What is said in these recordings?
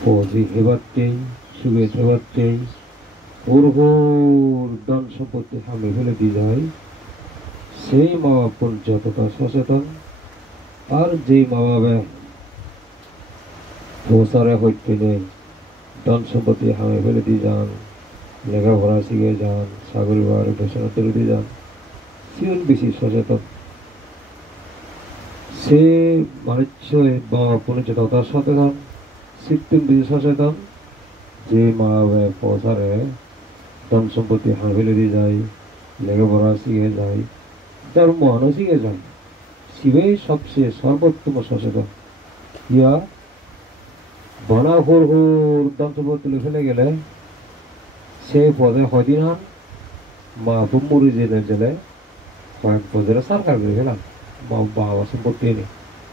ফৌজি হেবারতেই সুবেদ হেবারতেই হুড় ধন সম্পত্তি হামে ফেলে দিয়ে যায় সেই মা বাপ যতটা সচেতন আর যেই মা বাবা প্রসারে হইতে নেই ধন সম্পত্তি হামে ফেলে দিয়ে যান লেখাপড়া শিখে যান ছাগল বাড়ি ঘোষণা তুলে দিয়ে যান সেও বেশি সচেতন সে মানুষের মা বাপ যতটা সচেতন সিস্টেম বেশি সচেতন যে মা বাবা প্রসারে ধন সম্পত্তি হামে ফেলে দিয়ে যায় লেখাপড়া শিখে যায় ধর্ম শিখে যায় শিবেই সবচেয়ে সর্বোত্তম সচেতন ইয়া বনা হুর হুর দন্তপদ তুলে ফেলে গেলে সে পদে হদিন হন মা বুম্বুরি জেলে জেলে কয়েক বছরে সরকার করে গেলাম বাবা সম্পত্তি নেই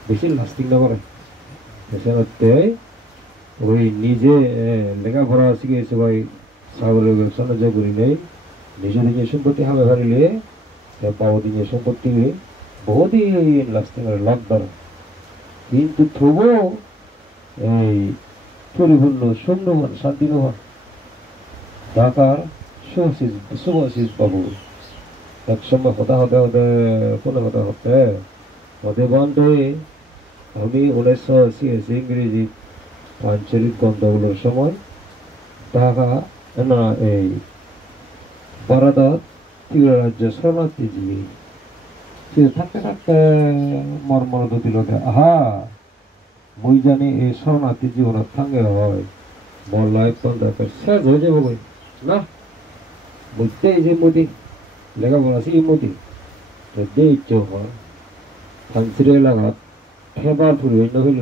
বেশি লাস্টিং না করে এছাড়াতে ওই নিজে লেখাপড়া শিখে সবাই সাগরের ব্যবসা যা করি নেই নিজে নিজে সম্পত্তি হামে হারিলে বাবা দিনে সম্পত্তি বহুদিন লাস্টিং করে লকডাউন কিন্তু তবুও এই পরিপূর্ণ শূন্যমান শান্তি নয় ঢাকার শুভাশিস বাবু এক সময় হতে হতে হতে কোনো হতে হতে হতে বন্ধ হয়ে আমি 1980 ইংরেজি আঞ্চলিক গন্ডগোলের সময় ঢাকা না এই বারাদা তীর রাজ্য শরণার্থী জীবী থাকতে থাকতে মর্মর দিল আহা মুই জানি এই শরণার্থী জীবনের সঙ্গে হয় মোর লাইফ কন্ট্রাক্টর শেষ হয়ে যাবো বই না বুঝতে যে মোদি লেখাপড়া শিখি মোদি দে ইচ্ছে হয় ফান্সির এলাকাত ফেবার ফুরি হইল হইল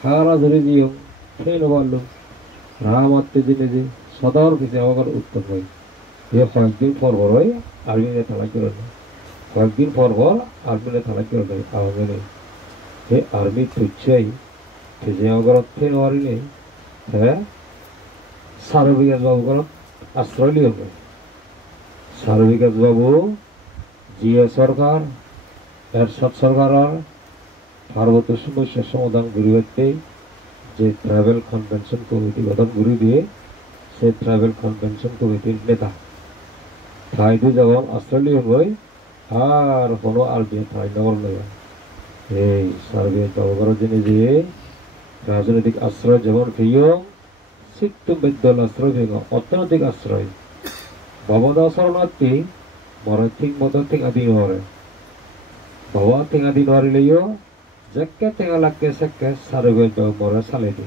হারা ধরে দিও ফেন পারল রাহা মারতে দিনে যে সদার কিছু আমার উত্তর হয় এ কয়েকদিন পর পর হয় আর্মিনে থানা করে না কয়েকদিন পর পর আর্মিনে থানা করে দেয় আওয়ামী নেই हे आर्मी तुच्छाई तेजेवगरत फेन वारिले हे सारविगास बाबू गरत आश्रय लियो सारविगास बाबू जिया सरकार एरशाद सरकार पार्वत्य समस्या समाधान करिते जे ट्राइबल कन्वेंशन कमिटी गठन करि दिए से ट्राइबल कन्वेंशन कमिटिर नेता ठाईदे जगह आश्रय लियो আর কোনো আলবিয়া ঠাই নগর লয়া এই সার্ভে জগর জেনে যে রাজনৈতিক আশ্রয় যেমন প্রিয় সিক্ত বিদ্যাল আশ্রয় প্রিয় অর্থনৈতিক আশ্রয় বাবাদা শরণার্থী মরাঠিক মদাঠিক আদি নরে বাবা ঠিক আদি নরিলেও যাকে টেঙা লাগে সেকে সার্ভে মরা চালে দি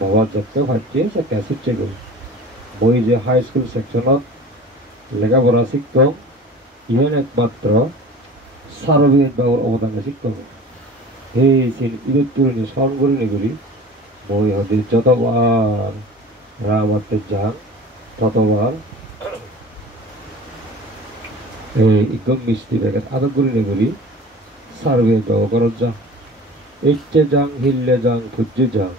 বাবা যাকে ভাবছে সেকে শিখছে গো মই যে হাই স্কুল সেকশনত লেখাপড়া শিখতাম ইহেন একমাত্র সার্ভে অবদান শিখতাম এই ইলেকট্রনিক স্মরণ করি নেগুলি বই হতে যতবার রামাতে যান ততবার এই একদম মিষ্টি প্যাকেট আদর করি নেগুলি সার্ভে ব্যবহার যা এইটে যাং হিললে যাং খুঁজে যাং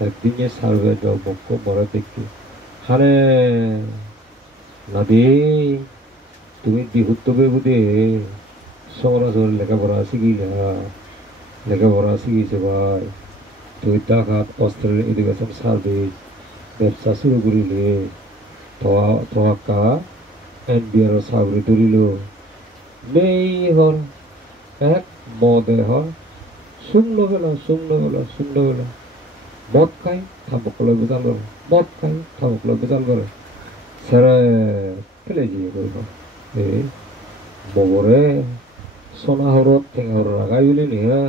একদিনে সার্ভে বক্ষ বড় দেখতে হারে নাদি তুমি বিহুত্তবে বুধে সরাসরি লেখাপড়া শিখিলা লেখাপড়া শিখেছে ভাই তুই টাকাত অস্ট্রেলিয়ান এডুকেশন সার্ভিস ব্যবসা শুরু করিলে তোয়াক্কা এনবিআর চাকরি ধরিল নেই হর এক মদে হর শূন্য গেল মদ খাই থামকলে বেজাল করে মদ খাই থামকলে বেজাল করে সেরে ফেলে দিয়ে করব এই ববরে সোনা হরত ঠেঙা হর রাগাই বলি নিয়ে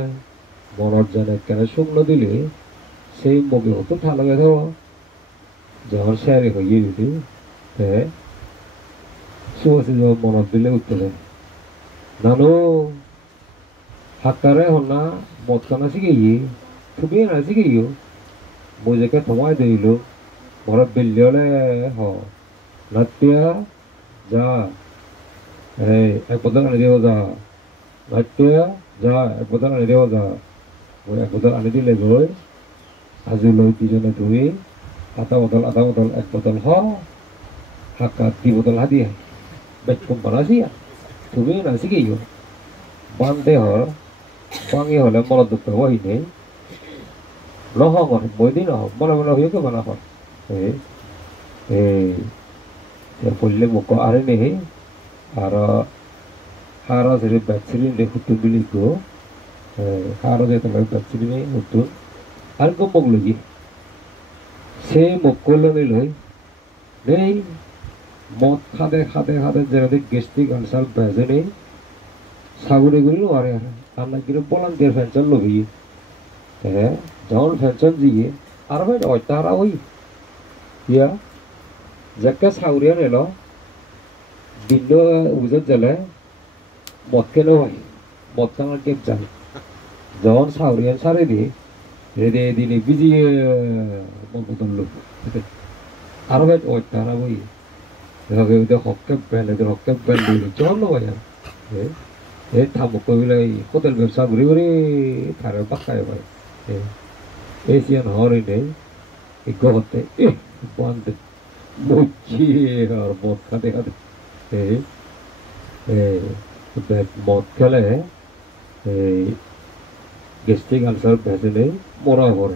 মনত জানে কেন শূন্য দিলে সেই মগে হতো ঠালাগে থাকো যখন শেয়ারে হইয়ে দিতে সুবাসে যখন মনত দিলে উত্তরে নানু হাক্কারে হনা মদ কানা শিখেই তুমি না শিখেইও মুজেকে থমাই দিল মরা বিল্লিয়লে হ নাতিয়া যা এই এক বোতল আনি দেব যা নাতিয়া যা এক বোতল আনি দেব যা ওই এক বোতল আনি দিলে গৈ আজি লৈ দুজনে ধুই আধা বোতল এক বোতল হ হাক্কা 2 বোতল হাদিয়া বেচ কোম্পানি তুমি না শিখেইও বান্ধে হর বাঙে হলে মরদ দুঃখ হই নেই lo ho ngor moi din ho mana mana hiyo ke mana ho ya pulle mo ko are ne ara hara sere battery le hutun bili ko hara je to battery ne hutun ar ko mog logi se mokolo ne loi nei mot khade jere gastric ulcer bazene sagure guri are আমরা কি volunteer ফেনশন lobby যখন ফেনশন দিয়ে আর ভাই তারা ওই ইয়া যাকে সাউরিয়া এলো দিন উজত জ্বালে মদ কেন ভাই মদ কামার কেপ যান যখন সাউরিয়ান সারে দিয়ে রেদে দিনে বিজিয়ে মন লোক আর ভাই তারা ওই হকে প্যান্ট দিয়ে চল ভাই 타먹고 그래 호텔 ବ୍ୟବ사 그리 다를 바꿔야 봐요. 에시안 허리네 이거 어때? 뭐한테 못지어 못 가대 근데 못 갈래 게스팅 알살 배드네 뭐라 그래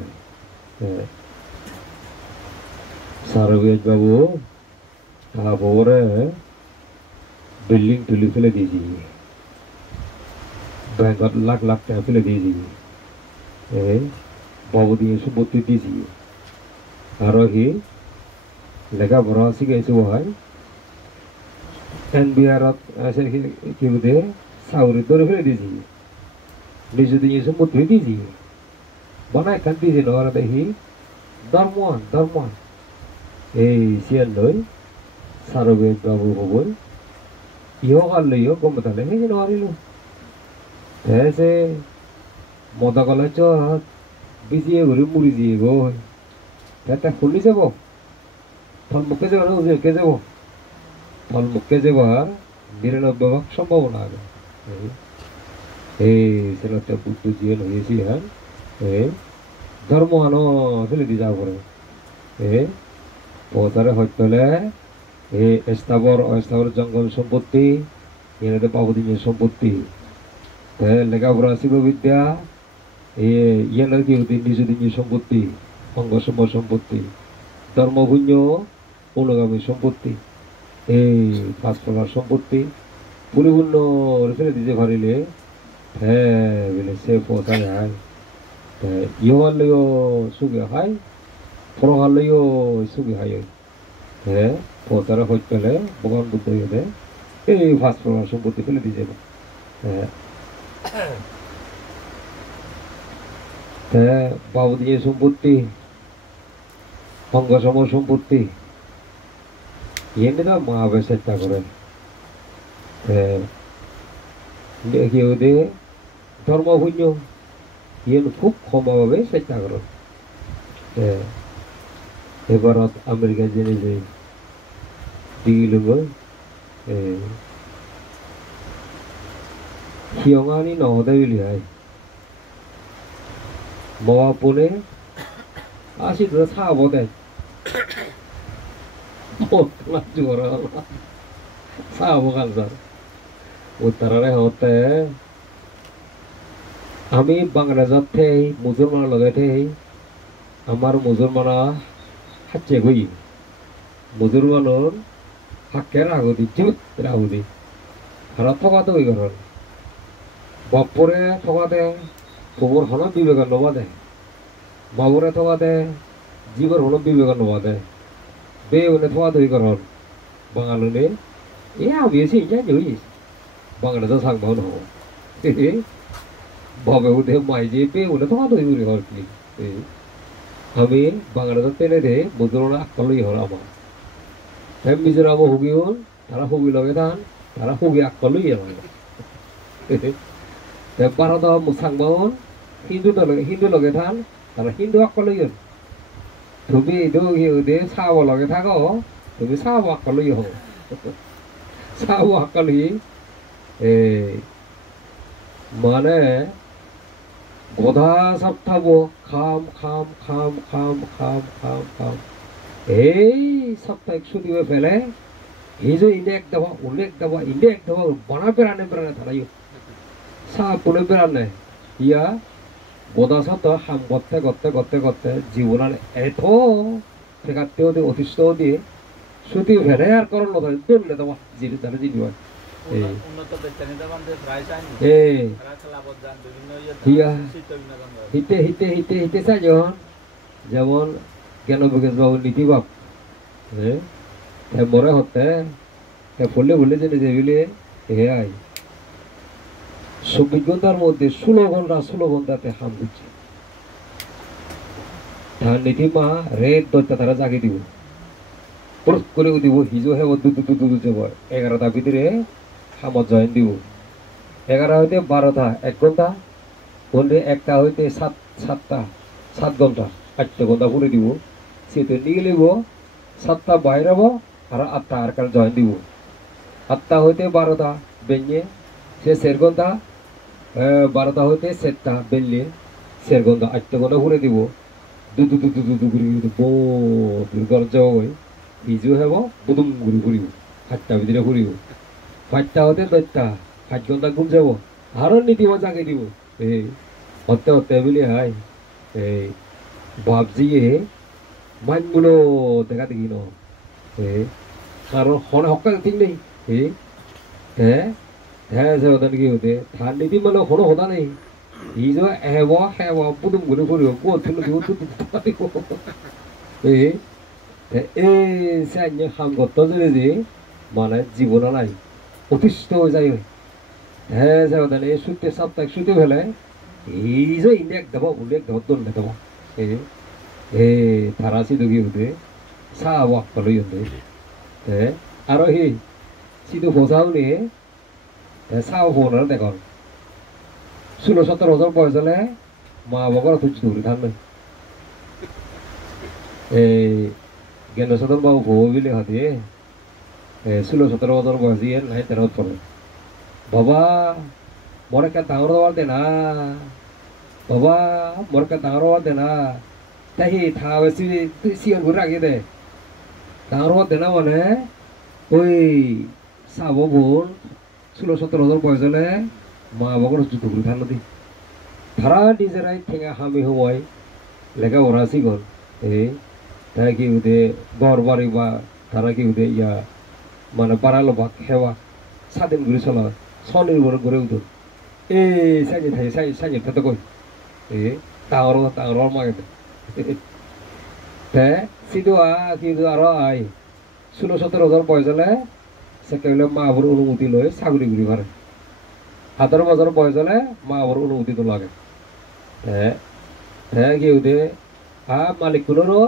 사르게 바부 다 보래 빌딩 tulifele দিয়েছি ব্যাংকত লাখ লাখ টাকা ফেলে দিয়েছি বাবু দিয়ে সম্পত্তি দিয়েছি আরো কি লেখাপড়া শিখাইছে হয় এনবিআরত আছে কি বুঝে সাউরি ধরে ফেলে দিয়েছি নিজে দিয়ে সম্পত্তি দিয়েছি বানায় কান দিয়েছি নগরা দেখি ধর্মান এই সিয়ান লই সারবে বাবু হবই ইহ কাল লইও গম তাহলে সেই নগরিল ऐसे मोदा कला चो बिजिए घुरी मुड़ी जिए गो कहता खुली से वो फल मुक्के से बना उसे कैसे वो फल मुक्के से बाहर 99 সম্ভাবনা আছে এই সেলতে বুদ্ধ জিয়ে হয়েছি হ্যাঁ ধর্ম আনো ফেলে দি যাও করে পৌঁছারে হইতলে স্থাবর জঙ্গল সম্পত্তি এনে পাবদিনের সম্পত্তি লেখাপড়া শিল্পবিদ্যা ইয়ার কি হতে নিজ সম্পত্তি অঙ্গসম সম্পত্তি ধর্মভূন্য অনুগামী সম্পত্তি এই পাঁচ প্রকার সম্পত্তি পরিপূর্ণ ফেলে দিতে পারিলে বলে সে পৌঁছায় হয় ইহালেও সুখে হয় ফরহালেও সুখে হয় পৌঁছারে হইতে পেলে ভগবান বুদ্ধ হয়ে এই পাঁচ প্রকার সম্পত্তি ফেলে দিয়ে যাবে বাবু দিয়ে সম্পত্তি অঙ্গসম সম্পত্তি এনে না মা চেষ্টা করেন কি ওদের ধর্মভূন্য ইয়ে খুব ক্ষমাভাবে চেষ্টা করেন এবারত আমেরিকা জেনে যে দিল হিয়ঙানি নহদেবিলি হয় মহাপুনে 아시들 사보대 못가지고 사보 간사 উত্তরে হতে আমি বাংলাদেশ থেকে মুসলমান লগে থেকে আমার মুসলমানা হাচ্ছে গই মুসলমানের হাক্কের আগদি জুত রাহুদি আর থকাতে গই গরল বপরে থকাতে খবর হন বিবেকান নবা দে বাবুরে থকা দে জীবর হন বিবেকান নবা দে বে উনে থকা দই গরল বাঙালুনে এ আমি এসে জানি হইস বাংলাদেশ সাংবাদ হো ভাবে উঠে মাই যে বে উনে থকা দই উনি হর কি আমি বাংলাদেশ তেলে দে বুঝলো আকলই হর আমার হেম মিজোরাম হুগিউন তারা হুগি লগে দান তারা হুগি আকলই আমার ভারত মুসলমান হিন্দু লগে থান তারা হিন্দু আকলই তুমি দে সাব লগে থাকো তুমি সাব আকলই হো সাব আকলই মানে গধা সব থাকবো খাম খাম খাম খাম খাম খাম খাম এই সপ্তাহ 100 দিবে ফেলে এই যে ইন্ডিয়া দেওয়া বানা পেরানে তারাই सा पुणे पे आना है या বোধাসত হাম করতে করতে করতে করতে জীবনের এত ফেকাতে ওদের অতিষ্ঠ দিয়ে সুতি ফেরে আর করণ নয় দৌড়লে তোমার জিবি তাহলে জিবি হয় উন্নত বেচানিতে বান্ধে প্রায় চাইনি খেলাবত যান বিভিন্ন হিতে হিতে হিতে হিতে চাই যখন যেমন জ্ঞান বিকাশ বাবু নীতিবাব মরে হতে ফুললে ফুললে জেনে যেগুলি হে আই 24 ঘন্টার মধ্যে 16 ঘন্টাতে হাম দিচ্ছে তার নীতিমা রেড দরটা তারা জাগিয়ে দিব প্রস্ত করে দিব হিজো হে দু যাব 11টা ভিতরে হামত জয়েন দিব 11 হইতে 12টা 1 ঘন্টা বললে একটা হইতে 7 ঘন্টা 8 ঘন্টা করে দিব সেটা নিয়ে লিব 7টা বাইরাবো আর 8টা আর কাল জয়েন দিব 8টা হইতে 12টা বেঞ্জে সে 1 ঘন্টা 12টা হইতে 7টা বেললে 1 ঘন্টা 8 ঘন্টা করে দিব দু করে বো দুর্গর যাওয়া হিজো হেব বুদুম ঘুরি ঘুরিব 8টা ভিতরে ঘুরিব 5টা হতে 10টা 5 ঘন্টা ঘুম যাব আরো নীতিমা জাগে দিব হতে হতে বলি হাই ভাবজিয়ে মানগুলো দেখা দেখি ন কারণ হনে হকা ঠিক নেই হ্যাঁ হ্যাঁ সে ওদের কি হতে ঠান নীতি মানে হনো হতা নেই হিজো হেব হেব বুদুম ঘুরি ঘুরিব কো ছিল দিব সে হাম করতে যে মানে জীবন নাই অতিষ্ঠ হয়ে যায় হ্যাঁ যে ওদের এই সুতে সাপ্তাহিক সুতে ফেলে এই যে ইন্ডিয়া দেব বলে দেব দণ্ড দেব তারা সিধু কি হতে চা ওয়াক পালই হতে আর হি সিধু ফসাও নিয়ে চাও ফোনের দেখুন 16-17 বছর বয়স হলে মা বাবার তুই ধরে থাকবে জ্ঞান সাধন বাবু ভৌ বিলে হাতে 16-17 বছর বয়স দিয়ে নাই তেরো পড়ে বাবা মোর একটা ডাঙর হওয়ার দে না বাবা মোর একটা ডাঙর হওয়ার দে না তাই থাকা তুই সিয়ন ঘুরে রাখি দে ডাঙর হওয়ার দে না মানে ওই চাব বোন 16-17 বছর বয়স হলে মা বাবার যুদ্ধ করে থাকলো দি তারা নিজেরাই ঠেঙা হামি হওয়াই লেখা ওরা শিখল তাই কি উদে ঘর বাড়ি বা তারা কি উদে ইয়া মানে বাড়ালো বা খেওয়া স্বাধীন করে চলা স্বনির্ভর করে উঠো সাইজে থাকে সাইজে থাকতে কই তাঙর মাগে তে সিধু কিন্তু আরো আই 16-17 বছর বয়স হলে সে কেবল মা বাবার অনুমতি লয় চাকরি ঘুরি পারে 17 বছর বয়স হলে মা বাবার অনুমতি তো লাগে কি উদে মালিকগুলোরও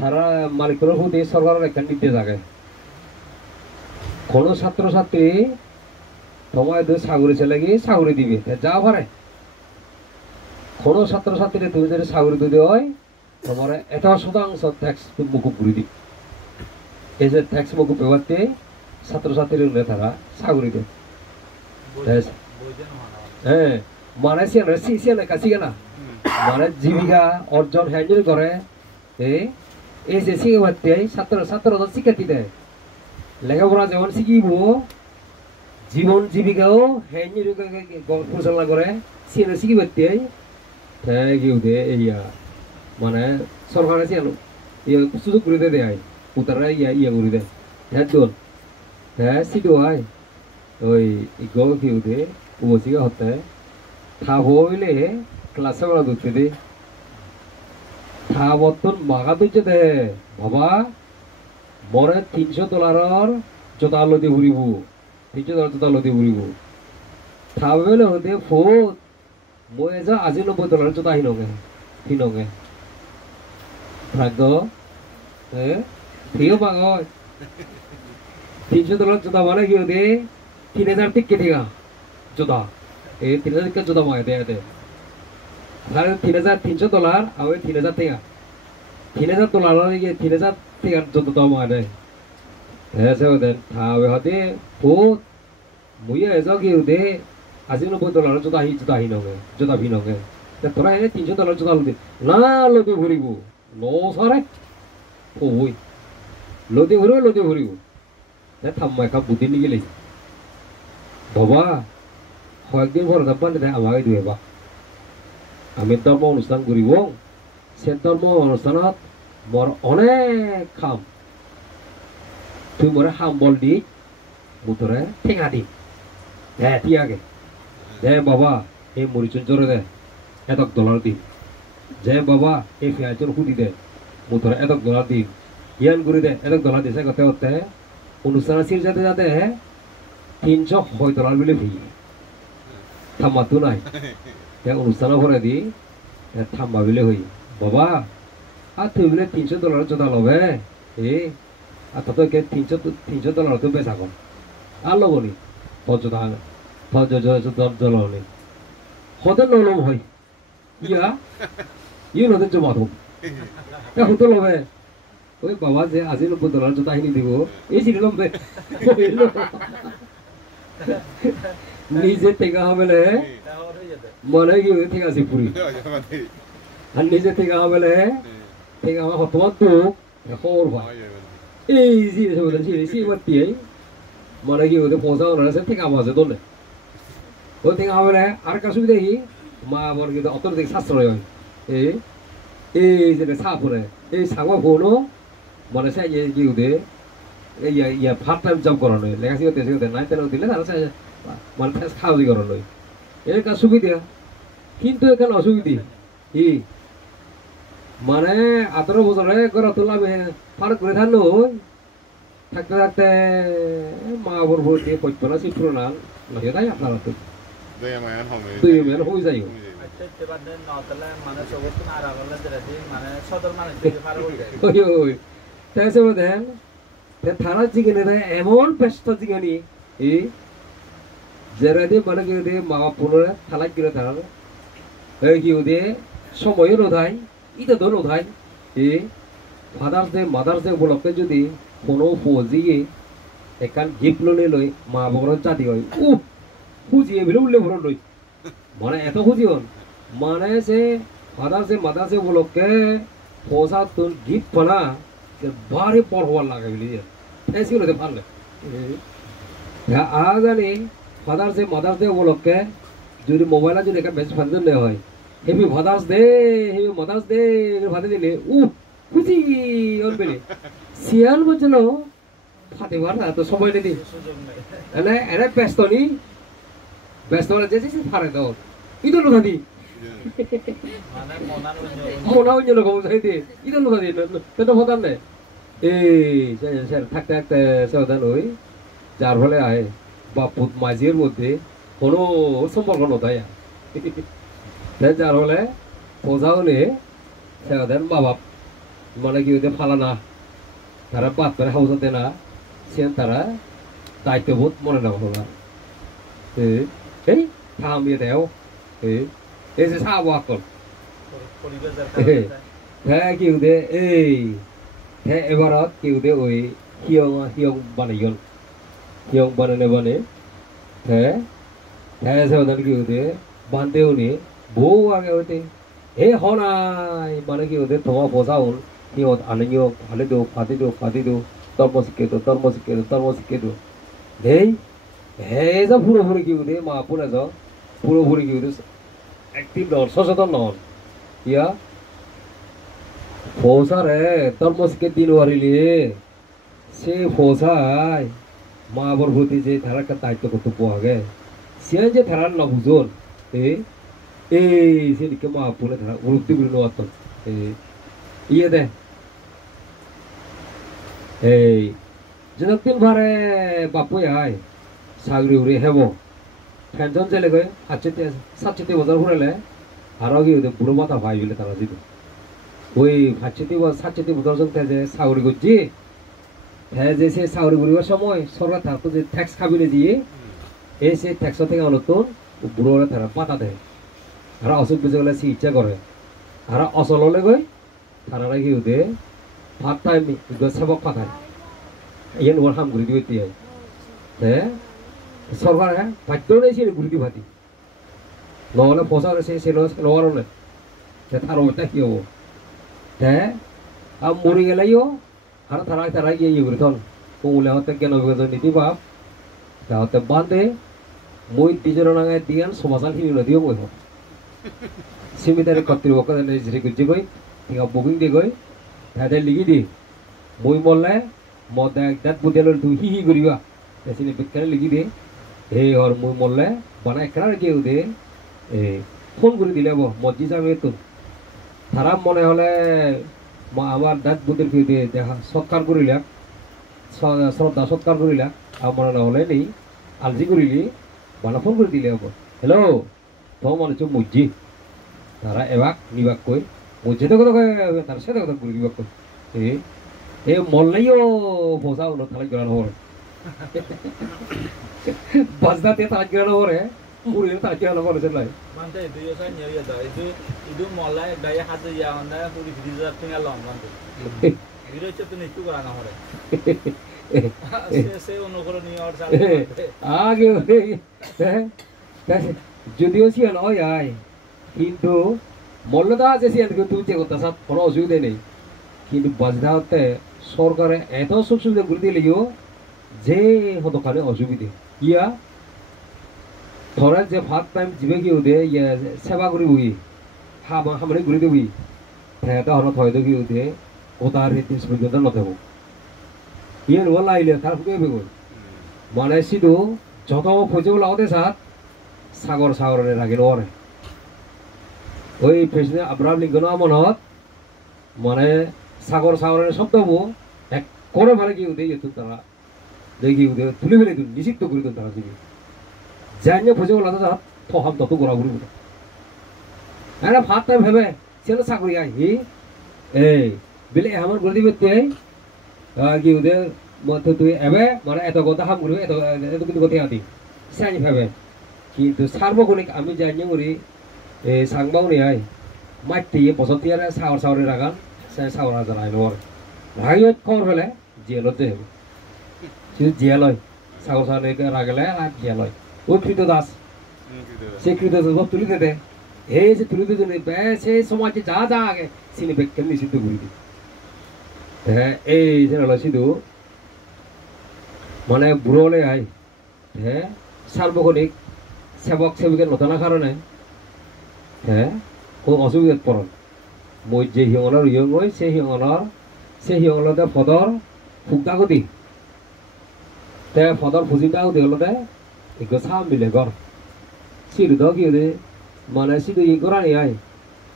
তারা মালিকগুলোর হুদে সরকারের একটা নির্দেশ আগে কোনো ছাত্রছাত্রী তোমায় চাকরি ছেলে গিয়ে চাকরি দিবে যা পারে কোনো ছাত্রছাত্রী তুমি যদি চাকরি দিতে হয় তোমার 1% ট্যাক্স মুকুব করে দিবে এই যে ট্যাক্স মুকুব ব্যবহারতে ছাত্রছাত্রীর তারা চাকরি দেয় হ্যাঁ মানে সিয়ানে কাছি কেনা মানে জীবিকা অর্জন হ্যাঁ করে এই যে শিক্ষার্থী ছাত্রদের শিক্ষার্থী দেয় লেখাপড়া যেমন শিখিব জীবন জীবিকাও হ্যাঁ পরিচালনা করে সিয়ানে শিক্ষার্থী কেউ দে ইয়া মানে সরকারে সিয়ানো সুযোগ করে দেয় উতারা ইয়া করে দেয় হ্যাঁ দোন হ্যাঁ সিধু হয় ওই ইগো কেউ দে উপসিকা হতে থা হইলে ক্লাসে বেড়া ধরতে দে থা বর্তন মাগা ধরছে দে বাবা মরে $300 জোতা লদি ঘুরিব $300 জোতা লদি ঘুরিব থা বেলে হতে ফোত মই যা আজি $90 জোতা হিনগে ভাগ্য ঠিকও পাগ $300 জোতা মানে কি হতে 3000 টিকে দিগা জোতা 3000 টিকে জোতা মাগে দে আর $300 আর 3000 টাকা $3,000 ये 3,000 টাকা যত দাম আনে এসে ওদের থাবে হতে বহুত মুইয়া এসো কি উদে আজি $90 জোতা ভিনগে তোরা এনে $300 জোতা লদি না লদি ভরিব নসরে ওই লদি ভরিব থাম্মাই খাপ বুদ্ধি নিয়ে গেলে বাবা কয়েকদিন পর দাম পানি আমাকে দিবে বা আমি ধর্ম অনুষ্ঠান করিব সে ধর্ম অনুষ্ঠানত মোর অনেক খাম তুই মোরে হাম বল দি মুতরে ঠেঙা দি হ্যাঁ ঠিক আগে দে বাবা এই মরিচুন জোরে দে $1 দিন যে বাবা এই পেঁয়াজের হুদি দে মুতরে $1 দিন ইয়ান করে দে $1 দিছে গতে হতে অনুষ্ঠান আসির যাতে যাতে $306 বিলে ফি থামাতো নাই অনুষ্ঠান ভরে দি থাম্বা বিলে হই বাবা আর তুই বলে $300 জোতা লবে আর তত কে $300 তো বেচা কম আর লবনি জোতা জলনি হতে নলম হয় ইয়ে নদের জমা হোক হতে লবে ওই বাবা যে আজি $90 জোতা হিনি দিব এই চিনি লমবে নিজে টেকা হবে মনে কি ঠিক আছে পুরি আর নিজে থেকে হবে থেকে আমার হতমান তো খবর ভাই এই যে সে বাতি মনে কি ওদের পৌঁছাও না থেকে আমার আছে দোলে ওই থেকে হবে আর কার সুবিধা কি মা আমার কিন্তু অত দিকে সাশ্রয় হয় এই যে সাপুরে এই সাগা ফোনও মানে সে কি ওদের এই ইয়া পার্ট টাইম জব করানো লেখাশি করতে নাই তেল দিলে তারা মানে খাওয়া দি করানো এর কাজ সুবিধা কিন্তু এখানে অসুবিধা মানে 18 বছরে ঘর তোলাবে পার করে থাকলো থাকতে থাকতে মা বর বর দিয়ে পড়তো না চিত্র না লাগে তাই আপনারা তো দুই মেন হয়ে যায় থানা চিকেনে এমন ব্যস্ত চিকেনি যারা দিয়ে মানে কি মা পুনরে থালা কিনে থানা এই কি ওদের সময় রোধায় ইটা তো রোধায় ফাদার্স ডে মাদার্স ডে উপলক্ষে যদি কোনো ফৌজিয়ে একান গিফট লোনে লই মা বগর চাটি হয় খুঁজিয়ে বেলে উল্লে ভরণ লই মানে এত খুঁজি হন মানে সে ফাদার্স ডে মাদার্স ডে উপলক্ষে ফৌজা তোর গিফট পানা বারে পর হওয়ার লাগে বলি এসি হলে পারলে জানি ফাদার্স ডে মাদার্স ডে উপলক্ষে যদি মোবাইলে যদি একটা বেস্ট ফ্রেন্ড নেওয়া হয় হেপি ফাদার্স ডে ফাতে দিলে খুশি ওর পেলে শিয়াল বলছিল ফাতে বার না তো সময় নেই এনে ব্যস্ত নি ব্যস্ত হলে যে ফারে দাও ইদল দাদি মনা অন্য রকম চাইতে ইদল দাদি তো ফাদার নেই থাকতে থাকতে সাবধান হই যার ফলে আয় বাপুত মাঝির মধ্যে কোনো সম্পর্ক নয় যার ফলে বোঝাও নিয়ে সাবধান মা বাপ মানে কি ওদের ফালানা তারা বাদ করে হাউসাতে না সে তারা দায়িত্ববোধ মনে রাখো না এই থামিয়ে দেও এই যে সাবো আকল হ্যাঁ কি ওদের এই হ্যাঁ এবারত কি ওদের ওই হিয়ং বানাইগল হিয়ং বানানে হ্যাঁ হ্যাঁ সাবধান কি ওদের বান্ধেও নি বউ আগে হতে হে হনাই মানে কি ওদের তোমার বোঝাউন হিয়ত আনিও ফাটি দো তর্ম শিখে দো এই হে যা পুরোপুরি কি ওদের মা পুরা যাও পুরোপুরি কি ওদের অ্যাক্টিভ নন সচেতন নন ইয়া ফৌসারে তর্ম শিখে দিন হারিলে সে ফৌসায় মা বর প্রতি যে তারা একটা দায়িত্ব কর্তব্য আগে সে যে তারা না বুঝুন এই সেদিকে মা পুনে তারা উন্নতি করে নেওয়ার ইয়ে দে এই যেদিন ভারে বাপু আয় সাগরি উড়ি হেব ফ্যানজন চলে গয়ে 67 ঘুরেলে আরো কি বুড়ো মাথা ভাই বলে তারা দিত ওই 67 বছর যে সাগরি করছি হ্যাঁ যে সে সাগরি করিবার সময় সরকার তার তো যে ট্যাক্স খাবিলে দিয়ে এই সে ট্যাক্স থেকে নতুন বুড়োরা তারা পাতা দেয় আর অসুখ বেঁচে গেলে চিকিৎসা করে আর অচল হলে গই তারা কি ওদের ভাত টাইম সেবক পাঠায় ইয়ে নোয়ার হাম ঘুরি দিতে হয় হ্যাঁ সরকারে বাধ্য নেই সে ঘুরি দি ভাতি নহলে পচা সে নোয়ারো না তার অবস্থা কি হবো হ্যাঁ আর মরি গেলেও আর তারা ইয়ে করে থন কমলে হতে কেন নীতি বাপ তাহতে বাঁধে মই তিজোর নাঙায় দিয়ান সমাচার খিনি নদীও মই Seminary kotri waktu ada jadi kunci koi, tinggal booking di koi, ada lagi di, moi molle, moda dat budelo tu hihi guriwa, di sini bekal lagi di, or moi molle, bana ekran ke ude, phone guri dile bo, mojji jabe tu, tharam mone hole, ma amar dat budel ke ude, deha sotkar gurilia, শ্রদ্ধা সৎকার করিলা আমার না হলে নেই algae করিলি বানা phone করে দিলে হবো হ্যালো তো মনে হচ্ছে মুজি তারা এবাক নিবাক কই মুজি তো কথা তার সাথে কথা করি নিবাক কই এ মল্লাইও ফসা হলো তালা গেলানো হরে বাজদাতে তালা গেলানো হরে পুরিলে তালা গেলানো হরে সেলাই মানতে দুই বছর নিয়ে যায় ইদু মল্লাই গায়ে হাতে ইয়া হন্দা পুরি ফ্রিজার টিঙ্গা লম মানতে বিরোচে তো নিচু করা না হরে সে অনুকরণীয় আর চালু আগে যদিও সিয়ান হয় আয় কিন্তু মল্লতা আছে সিয়ান কিন্তু যে কথা সব কোনো অসুবিধা নেই কিন্তু বাজদা হতে সরকারে এত সুখ সুবিধা করে দিলেও যে হতকালে অসুবিধে ইয়া ধরে যে ফার্স্ট টাইম জিবে কি উদে ইয়া সেবা করি বই হামানে ঘুরে দেবি হ্যাঁ হলো হয়তো কি উদে ওটার রীতি সুবিধা নথাব ইয়ে নোয়া লাইলে তার ফুকে বেগো মানে সিধু যত ফজেও লাউতে সাত সাগর সাগরের আগে নরে ওই প্রেসিডেন্ট আব্রাহাম লিঙ্কন আমনত মানে সাগর সাগরের শব্দবো এক করে মানে কি উদে ইয়ে তারা দেখি উদে তুলে ফেলে দিন নিষিদ্ধ করে দিন তারা জিবি জানি ফজেও লাউতে সাত থহাম তত গোড়া ঘুরি বলে আরে ফার্স্ট টাইম ভেবে সেটা সাগরি আই এই বিলে আমার করে দিবে তে কি উদে মত তুই এবে মানে এত কথা হাম করিবে এত কিন্তু কথা আদি সাইনি ভাবে কিন্তু সার্বক্ষণিক আমি জানি করি এই সাংবাও নি আই মাইতে পছন্দ আর সাওর সাওরে রাগান সাওর হাজার আই নর রাগিয়ত খবর হলে জেলতে হবে সে জেল হয় সাওর সাওরে রাগলে আর জেল হয় ও কৃত দাস সে কৃত দাস তুলি দে এই যে তুলি দে সে সমাজে যা যা আগে সিনে বেকেল নিষিদ্ধ করে দি হ্যাঁ এই যে হলো সিধু মানে বুড়ো হলে আই হ্যাঁ সার্বক্ষণিক সেবক সেবিকের নতনা কারণে হ্যাঁ খুব অসুবিধাত পড়ন মই যে হিঙলার ইয়ং হয় সেই হিঙলতে ফদর ফুকদা গতি তে ফদর ফুজিদা গতি হলতে ইগো সাম মিলে গর সিধু দ কি দে মানে সিধু ই করানি আই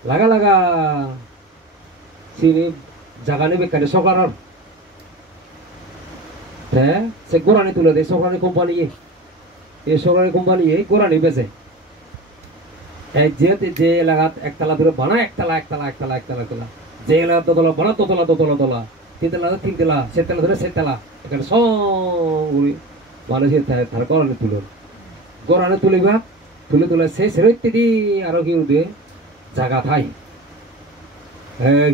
লাগা লাগা সিনি জাগানি বেকারে সরকারের হ্যাঁ সে গোরানি তুলে দেয় সরকারি কোম্পানি এই সরকারি কোম্পানি এই গোরানি বেচে যে এলাকাত একতলা ধরে বানা একতলা যে এলাকা দোতলা বানা দোতলা তিনতলা সেতলা ধরে সেতলা এখানে সবগুলি মানুষ তার গোরানি তুলে গোরানি তুলিবা তুলে সে সেরতে দি আরো কি উঠে জায়গা থাই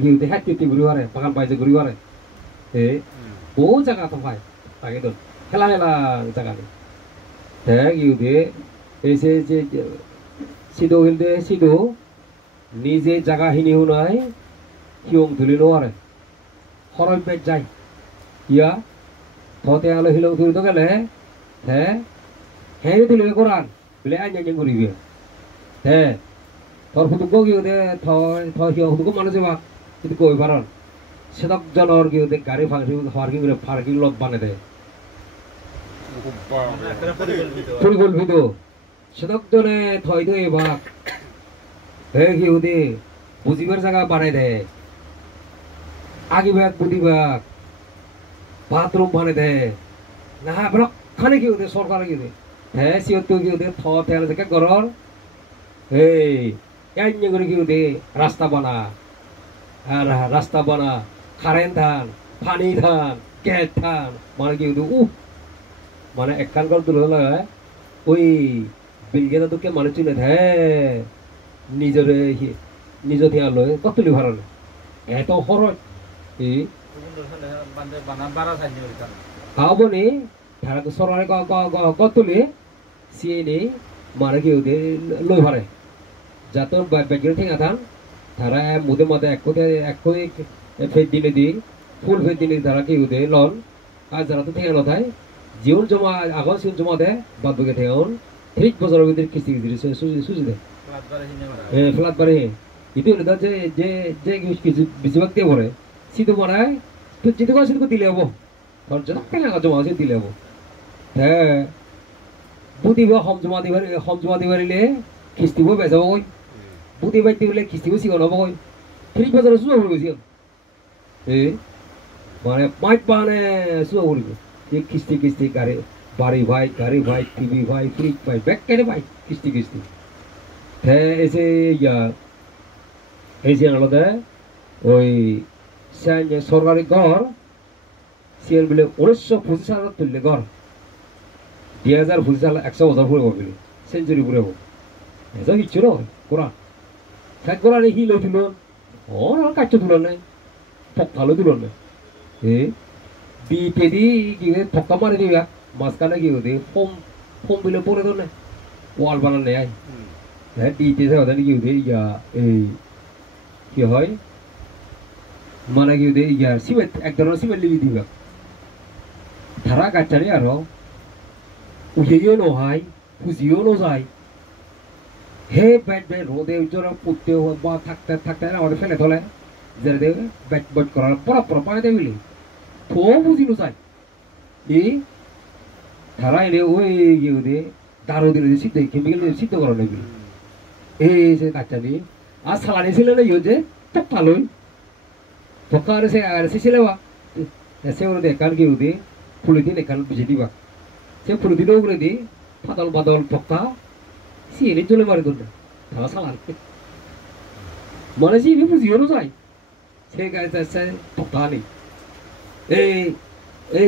কি উঠে হ্যাঁ তিতি ঘুরি হারে বাগান পাইছে ঘুরি হারে বহু জায়গা তো পায় তাকে তো খেলা জায়গা নেই হ্যাঁ কি উঠে এসে যে সিধু হিলদে সিধু নিজে জায়গা হিনি হুনাই হিয়ং তুলি নোয়ারে হরই পেট যায় ইয়া থতে আলো হিলং তুলি তো গেলে হ্যাঁ হ্যাঁ তুলিবে কোরআন বলে আইন আইন করিবে হ্যাঁ তোর হুতুক কি উঠে হিয়ং হুতুক মানুষ বা কিন্তু কই পারন সেদক জনর কি উঠে গাড়ি ফার্কিং করে ফার্কিং লট বানে দেয় পরিকল্পিত সেদক জনে থই থই ভাগ হে কি উঠে বুঝিবার জায়গা বানাই দেয় আগে ভাগ বুদ্ধি ভাগ বাথরুম বানাই দেয় না ব্লক খানে কি উঠে সরকার কি উঠে হ্যাঁ সিয়ত কি উঠে থেল থেকে গরর এই আইন করে কি উঠে রাস্তা বানা আর রাস্তা বানা কারেন্ট ধান পানি ধান গ্যাস ধান মানে কি উঠে মানে একখান কল তুলে লাগে ওই বিলগেটা তোকে মানে চিনে হ্যাঁ নিজরে নিজ থিয়া লয় কত তুলি ভাড়া এত খরচ খাওয়াবনি তারা তো সরকারে কত তুলি সিয়ে নেই মানে কি লই ভাড়ে যাতে ব্যাগের ঠেঙা থান তারা মুদের মধ্যে এক ফেট দিলে দি ফুল ফেট দিলে তারা কি লন আর যারা তো ঠেঙা নথায় জীবন জমা আগর জীবন জমা দেয় বাদ বকে ঠেঙাউন ঠিক বছরের ভিতরে কিস্তি সুজি দেয় ফ্লাট বারে হিনে মারা ফ্লাট বারে itu udah je bisibak dia boleh situ mana tu situ kan situ দিলে হবো কারণ যেটা কেন জমা আছে দিলে হবো হ্যাঁ বুদিবা হম জমা দিবারিলে কিস্তিবো বেজাবো কই বুদি বাইতে বলে কিস্তিবো সিগন হবো কই ফ্রি বাজারে সুযোগ হলো গেছি মানে পাঁচ পানে সুযোগ হলো যে কিস্তি গাড়ি ভাই টিভি ভাই ফ্রিজ ভাই ব্যাগ কেটে ভাই কিস্তি হ্যাঁ এসে ইয়া এই যে আলাদা ওই সরকারি ঘর সিএন বলে 1925 সালে তুললে ঘর 2025 সালে 100 বছর পরে বলে সেঞ্চুরি পরে হোক এসব কিচ্ছু নয় কোরআন এক কোরআনে হিলো তুলন আর কাচ্চ তুলন নাই ভালো তুলন নাই দিতে দি কি ঠক্কা মারে দিবা মাঝখানে কি হতে ফোম বিলে পরে তো না ওয়াল বানানো নেই হ্যাঁ দিতে সাথে কি হতে ইয়া এই কি হয় মানে কি হতে ইয়া সিমেন্ট এক ধরনের সিমেন্ট লিখে দিবা ধারা গাছারি আরো উইয়েও নয় ফুজিও নয় হে ব্যাট রোদে জোরে পুঁততে বা থাকতে আমাদের ফেলে তোলে যেটা দেবে ব্যাট করার পর পানি দেবিলি তো বুঝি নয় ধারা এলে ওই ইয়ে দে দারো দিলে সিদ্ধ কেমিক্যাল সিদ্ধ করা নেবি এই যে গাছারি আর সালানি ছিল না ইয়ে যে tak talun pokoknya saya silewa saya udah dekan gitu deh politik dekan jadi bak saya politik dong udah deh padahal pokka si ini jual mari tuh dah salah mana sih ini puji orang saya kaya saya pokka nih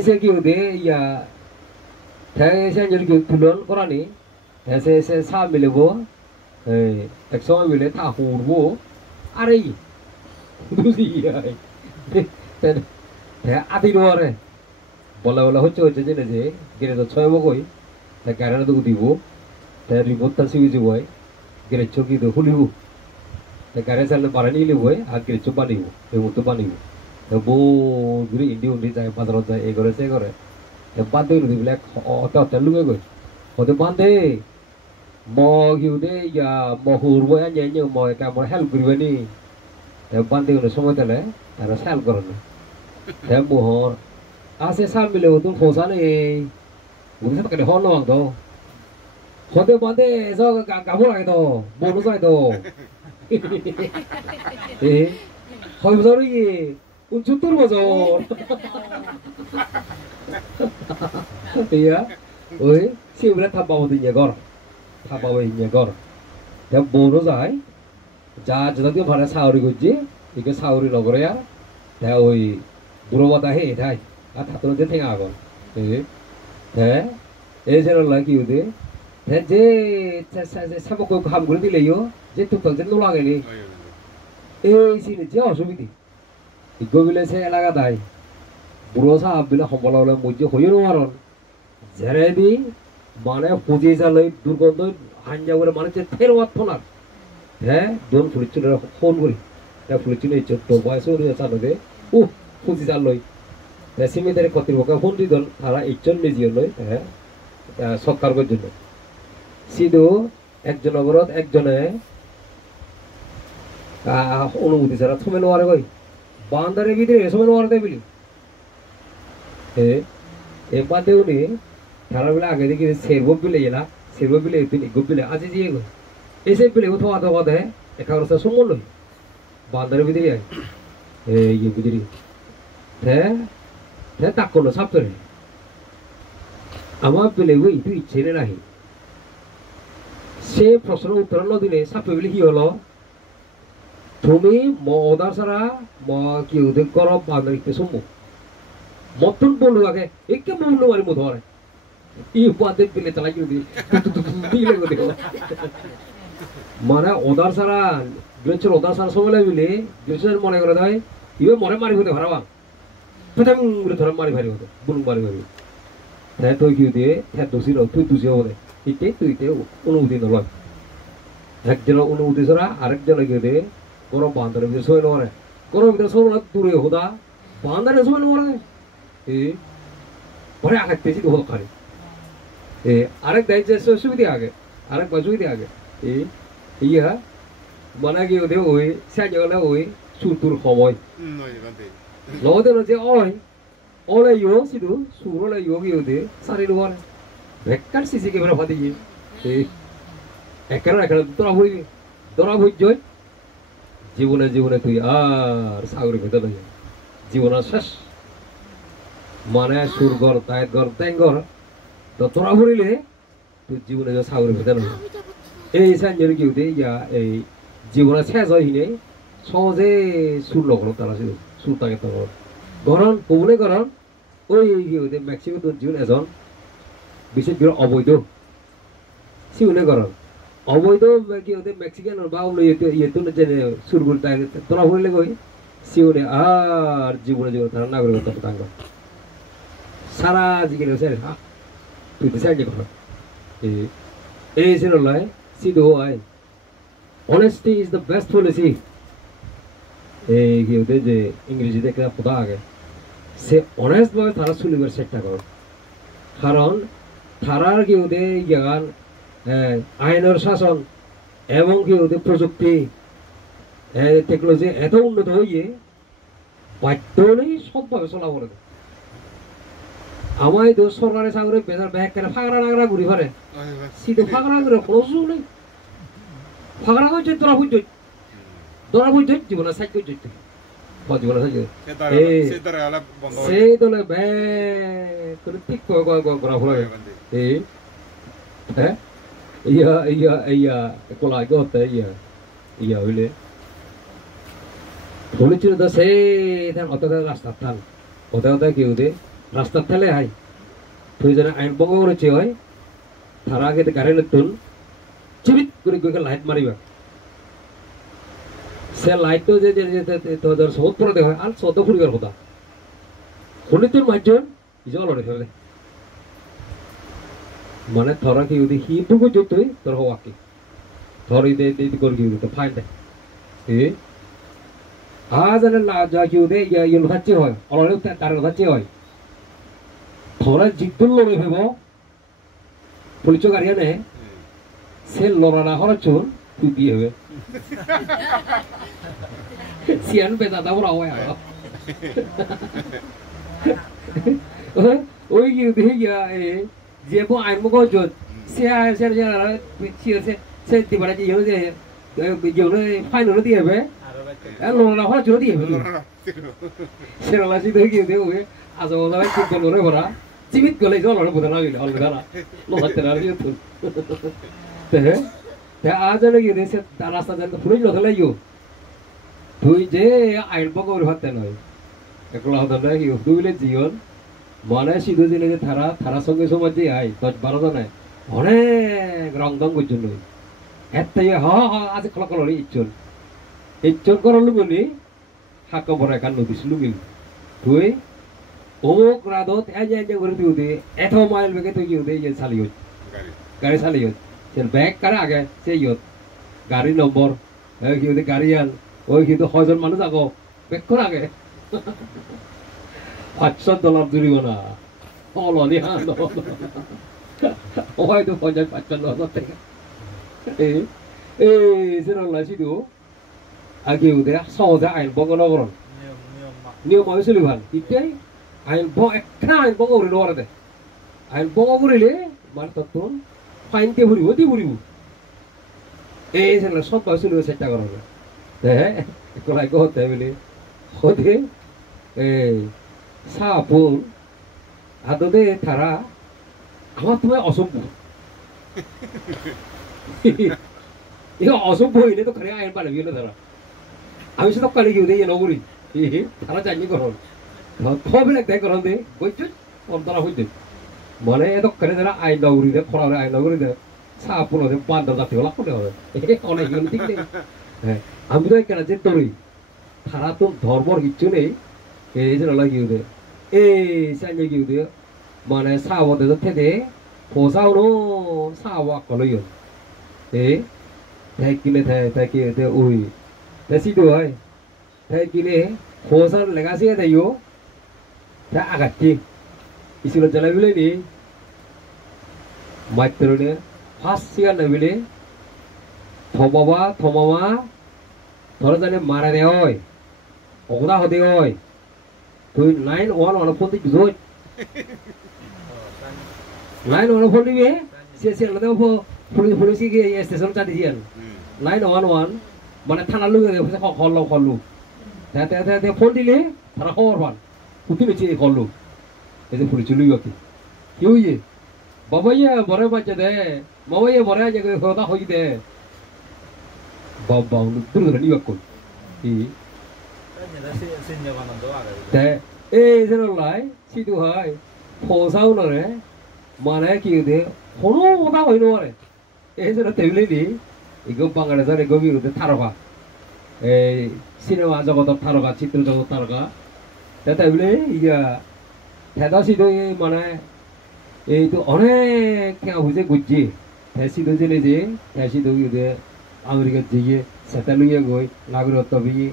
saya gitu deh ya saya jadi gitu tulun koran nih saya sah milih ekso milih tahu bu are বুঝি আদি নোয়ারে বলা হচ্ছে জেনে যে গেলে তো ছয় মগই গাড়ি তো দিব তাই রিপোর্টটা সিবি যাব গেলে চকি তো খুলিব গাড়ি চালে বাড়ানি লিব আর গেলে চোপ বানিব এই মতো বানিব বউ ঘুরে ইন্ডি যায় বাজারত যায় এই করে সে করে বাদ দিয়ে দিবলে অত লুঙে গই হতে বান্ধে মগিউ দে ইয়া মহুর বই আনিয়ে মই কামর হেল্প করিবানি বান্ধে সময় দিলে তারা সাল করে না মোহর আছে সাল মিলে তুমি ফসা নেই উনি সাথে কেটে হল নাম তো হতে বান্ধে গাবো লাগে তো বড় যায় তো হয় বছর কি 70 বছর iya ওই সিবলে থাপাবো দিনে ঘর থাপাবো দিনে ঘর বড় যায় যা যদি ভাড়া সাউরি করছি একে সাউরি নগরে আর হ্যাঁ ওই বুড়োবাতা হে এটাই আর থাকতো যে ঠেঙা আগন হ্যাঁ এই যে কি হতে হ্যাঁ যে সামক হাম করে দিলেও যে টুকটাক যে নোলা গেলি এই সিনে যে অসুবিধি গবিলে সে এলাকা দায় বুড়ো সাহাব বিলে সম্বল হলে মধ্যে হইও নোয়ারন ঝেড়ে দি মানে পুঁজি চালে দুর্গন্ধ হাঞ্জা করে মানে যে ফেরোয়াত ফোনার হ্যাঁ দোন ফুলিচ্ছিল ফোন করি ফুলিচ্ছিল এই 14 বয়স চালবে ফুজি চাল লই সিমিদের কর্তৃপক্ষ ফোন দি দল তারা 1 নিজিও লই হ্যাঁ সরকার জন্য সিধু একজন অবরোধ একজনে অনুমতি ছাড়া থমে নোয়ারে কই বান্দারের ভিতরে এসবে নোয়ারে দেয় বলি এবার দেউনি তারা বলে আগে দেখি সেরব বিলে এলা সেরব বিলে বিলে আজি দিয়ে গো এসে পেলে উঠোয়া দেওয়া দেয় 1100 সম্বল নয় বান্দারের ভিতরে ইয়ে ভিতরে হ্যাঁ তাক করলো সাপ করে আমার পেলে ওই তুই ছেড়ে রাখি সে প্রশ্ন উত্তর দিলে সাপে বলে কি হলো তুমি মদার ছাড়া কি উদ্যোগ করো বান্দারিতে সম্মুখ মতন বললো আগে একে বললো মারি মতো হয় ই বাদে পেলে চালাই দিলে মানে ওদার ছাড়া গ্রেচের ওদার ছাড়া সময় লাগলে গ্রেচের মনে করে দেয় ইবে মনে মারি হতে ভাড়া প্রথম ধরে মারি ভারি হতো বুলুং মারি ভারি হ্যাঁ তুই কি দিয়ে হ্যাঁ দোষী তুই দুষি হবো ইতে তুই অনুমতি নলয় একজনের অনুমতি ছাড়া আরেকজনে কি দিয়ে কোনো বান্ধারের ভিতরে সময় নেওয়ারে কোনো ভিতরে সময় দূরে হোদা বান্ধারের সময় নেওয়ারে পরে আরেক পেয়েছি তো হতো খালি আরেক দায়িত্ব সুবিধা আগে আরেক সুবিধা আগে iya mana kiểu thế ôi xe nhớ là ôi sụt tụt khỏi 너희 건데. nó thế nó sẽ ôi là yếu xí đủ sụt là yếu kiểu thế sao đi luôn বেকার সিসি ক্যামেরা ফাটি গিয়ে একার তোরা বই জয় জীবনে তুই আর সাগরে ভেতর নেই জীবন আর শেষ মানে সুর ঘর তায়ের ঘর ট্যাং ঘর তো তোরা ভরিলে তুই জীবনে সাগরে ভেতর নেই এই সাঞ্জের কেউ দে ইয়া এই জীবনে শেষ হয় হিনে সহজে সুর লগ্ন তারা সুর তাকে তো গরম কবুলে গরম ওই কেউ দে মেক্সিকো তোর জীবন এজন বিশেষ করে অবৈধ সিউনে গরম অবৈধ কি ওদের মেক্সিকান বা ইয়েতো জেনে সুরগুল তাই তোরা হইলে কই সিউনে আর জীবনে তারা নাগরিকতা প্রদান করে সারা জীবনে স্যার হ্যাঁ তুই তো স্যার করো এই ছিল লয় সিধু হয় honesty is the best policy এই কি ওদের যে ইংরেজিতে একটা কথা আগে সে অনেস্ট ভাবে তারা চলিবার চেষ্টা করো কারণ তারার কি ওদের জ্ঞান আইনের শাসন এবং কি ওদের প্রযুক্তি টেকনোলজি এত উন্নত হয়ে বাধ্য নেই সবভাবে চলা পড়ে আমায় তো সরকারি চাকরি বেজার ব্যাগ কেন ফাঁকড়া নাগরা ঘুরি ফারে সিধু ফাঁকড়া করে কোনো সুযোগ নেই ফাঁকড়া করছে তোরা বুঝছে জীবনে সাইড করছে জীবনে সাইড সেই দলে ব্যাগ করে ঠিক করা হলো হ্যাঁ iya kalau itu hotel iya boleh boleh cerita saya dan otak rasta tal otak kau deh rasta tal hai tuh jangan air bongkok orang cewek thara ke karen tun cibit gue light mariba se light tuh jadi tuh dari sahut pura deh al sahut pura kar hoda boleh tuh macam jual orang deh মানে থরা কি উদি হিপুকো জুতই তোর হওয়াকে থরি দে কর কি উদি তো fine দে আজানে না যা কি উদি ইয়া লহাচ্চে হয় অলরে তার লহাচ্চে হয় থরা জিদ্দুল লরে হইব পুলিশ গাড়িয়া নে সে লরানা হরচুন তুই বিয়ে হবে সিয়ান বেদা দাও রাও হয় ওই কি উদি ইয়া যে বো আইন মো গজত সে দিবারা যে ইয়ে ফাইনাল দিয়ে হবে লোনা হরা জোর দিয়ে হবে সেরালা সি দেখি দে ওই আজও লাগে ঠিক করে ভরা জীবিত গলে জল আর বুদা লাগিল হল গারা লোহাতে আর ইয়ে তো তে আজ লাগি দে সে রাস্তা জান ফুরিল ধলে ইউ তুই যে আইন বগর হতে নয় একলা হতে লাগি দুইলে জীবন মানে সিধু দিলে যে থারা সঙ্গে সমাজ যে আই 10-12 জনে অনেক রংদং করছিল এতটাই আজ খলকল ইচ্ছন করল বলি হাক বড় কান নদী লুগিল তুই অমুক রাদত এজে করে দিও দে এত মাইল বেগে তুই কি দে চালিও গাড়ি চালিও সে ব্যাগ কারে আগে সে ইয়ত গাড়ি নম্বর কি দে গাড়ি আন ওই কিন্তু হজন মানুষ আগো ব্যাগ করে আগে $500 জরিমানা অলনি হান হয়তো $500 টাকা সেরকম সিধু আগে ওদের সহজে আইন ভঙ্গ নগরণ নিয়ম আমি চলি ভাল ইত্যাদি আইন একটা আইন ভঙ্গ করে নগরে দেয় আইন ভঙ্গ করিলে মানে তখন ফাইন দিয়ে ভরিব এই সেগুলো সব চলিব চেষ্টা করা হবে হ্যাঁ কলাই হতে বলে হতে এই সাপুর আদতে তারা আমার তোমায় অসভ্য অসভ্য হইলে তো খালি আইন পালাবি না তারা আমি সে তো কালি গিয়ে দিয়ে নগরী তারা জানি করন খবেলেক দেয় করন দে বইছে তারা হইতে মানে এত করে তারা আইন নগরী দে খরা আইন নগরী দে সাপুর দে 5 জাতি লাখ করে হবে অনেক ঠিক নেই হ্যাঁ আমি তো এখানে যে তরি তারা তো ধর্মর কিচ্ছু নেই এই যে লাগিয়ে দে এই সাইনে গিয়ে দে মানে সাবতে তো থেকে পোসাউনো সাওয়া কলইও এই থাকিলে থাকিলে ওই তাসি তো হয় থাকিলে পোসার লেগাসি দেইও তা আগাতি ইসিলো জ্বালাবিলে নি মাত্রনে ফার্স্ট ইয়ার নেবিলে থবাবা থমামা ধরে জানে মারে রে হয় ওগদা হদে হয় তুই 911 ফোন দিবি জয় 911 ফোন দিবি সে লদে পুলিশ কি স্টেশন চাটি দিয়ান 911 মানে থানা লুগে দে খল্লু তে ফোন দিলে তারা খবর পান উঠি বেঁচে খল্লু এই যে পুলিশ লুই গতি কি হইয়ে বাবা ইয়ে বড় বাচ্চা দে মামা ইয়ে বড় আজ কথা হই দে বাবা দুর্ঘটনা নিয়ে কই তে এই যে লাই সিধু হয় ফসাও নরে মানে কি দে কোনো কথা হই নরে এই যে টেবিলে দি ইগো বাংলাদেশের এগো বিরুদ্ধে তারকা এই সিনেমা জগতের তারকা চিত্র জগৎ তারকা টেবিলে ইয়া থেদা সিধু মানে এই তো অনেক কেউ বুঝে গুজি সিধু জেনে যে সিধু ইয়ে আমেরিকার যে সেটা লইয়া গই নাগরিকত্ব বিয়ে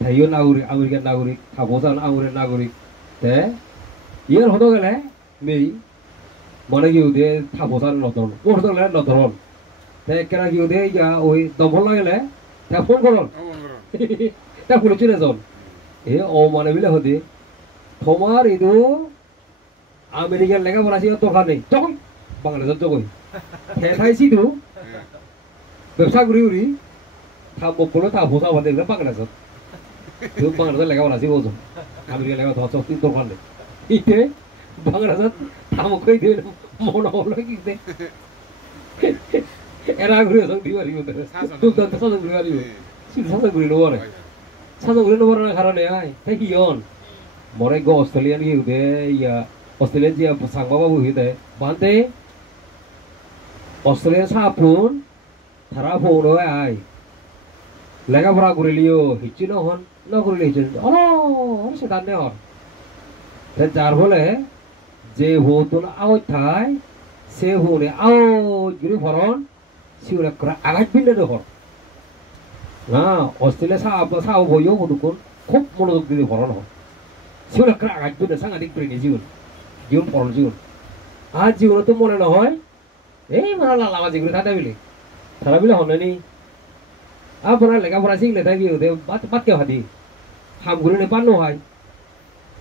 তাইও নাগরিক আমেরিকার নাগরিক খাবোসান আঙুরের নাগরিক তে ইয়ার হতো গেলে মেই মানে কি দে খাবোসান নতন পড়তো গেলে নতন তে কেনা কি দে ইয়া ওই দমন লাগলে তে ফোন করন তা পুলিশ চলে যান এ ও মানে বিলে হতে তোমার ইদু আমেরিকার লেখাপড়া ছিল দরকার নেই তখন বাংলাদেশের তো কই খাইছি তো ব্যবসা করি উড়ি তা বকলো তা ভোসা বাদে বাংলাদেশত তো বাংলাদেশের লেখাপড়া ছিল ওজন আমেরিকার লেখাপড়া সব দরকার নেই ইতে বাংলাদেশত থামক কই দিয়ে মন হলো কি দে এরা ঘুরে সব দিবারি হতে তো তো সাজা ঘুরে আরিও সিল সাজা ঘুরে লোরে সাজা ঘুরে লোরে কারণে আই তাই কি হন মরে গো অস্ট্রেলিয়ান কি দে ইয়া অস্ট্রেলিয়ান যে সাংবাবা বহি দে বানতে অস্ট্রেলিয়ান সাপুন তারা ফোন হয় আই লেখাপড়া করিলিও হিচ্ছি নহন না করিলে হিচ্ছি সে দান হন যার ফলে যে ভৌতুন আওয়াজ থাই সে ভৌনে আওয়াজ গিরি ভরণ সিউরে আঘাত বিন্দে হর না অস্ট্রেলিয়া সাপ বইও হদুকুন খুব মনোযোগ দিলে ভরণ হন সিউরে আঘাত বিন্দে সাংঘাতিক প্রেমী জীবন পরণ জীবন আর জীবনে তো মনে নহয় এই মানে লালাবা যেগুলো থাকা বিলে তারা বিলে হননি আপনার লেখাপড়া শিখলে তাই কি হতে বাদ কেউ হাতি হামগুলো নে পান্ন হয়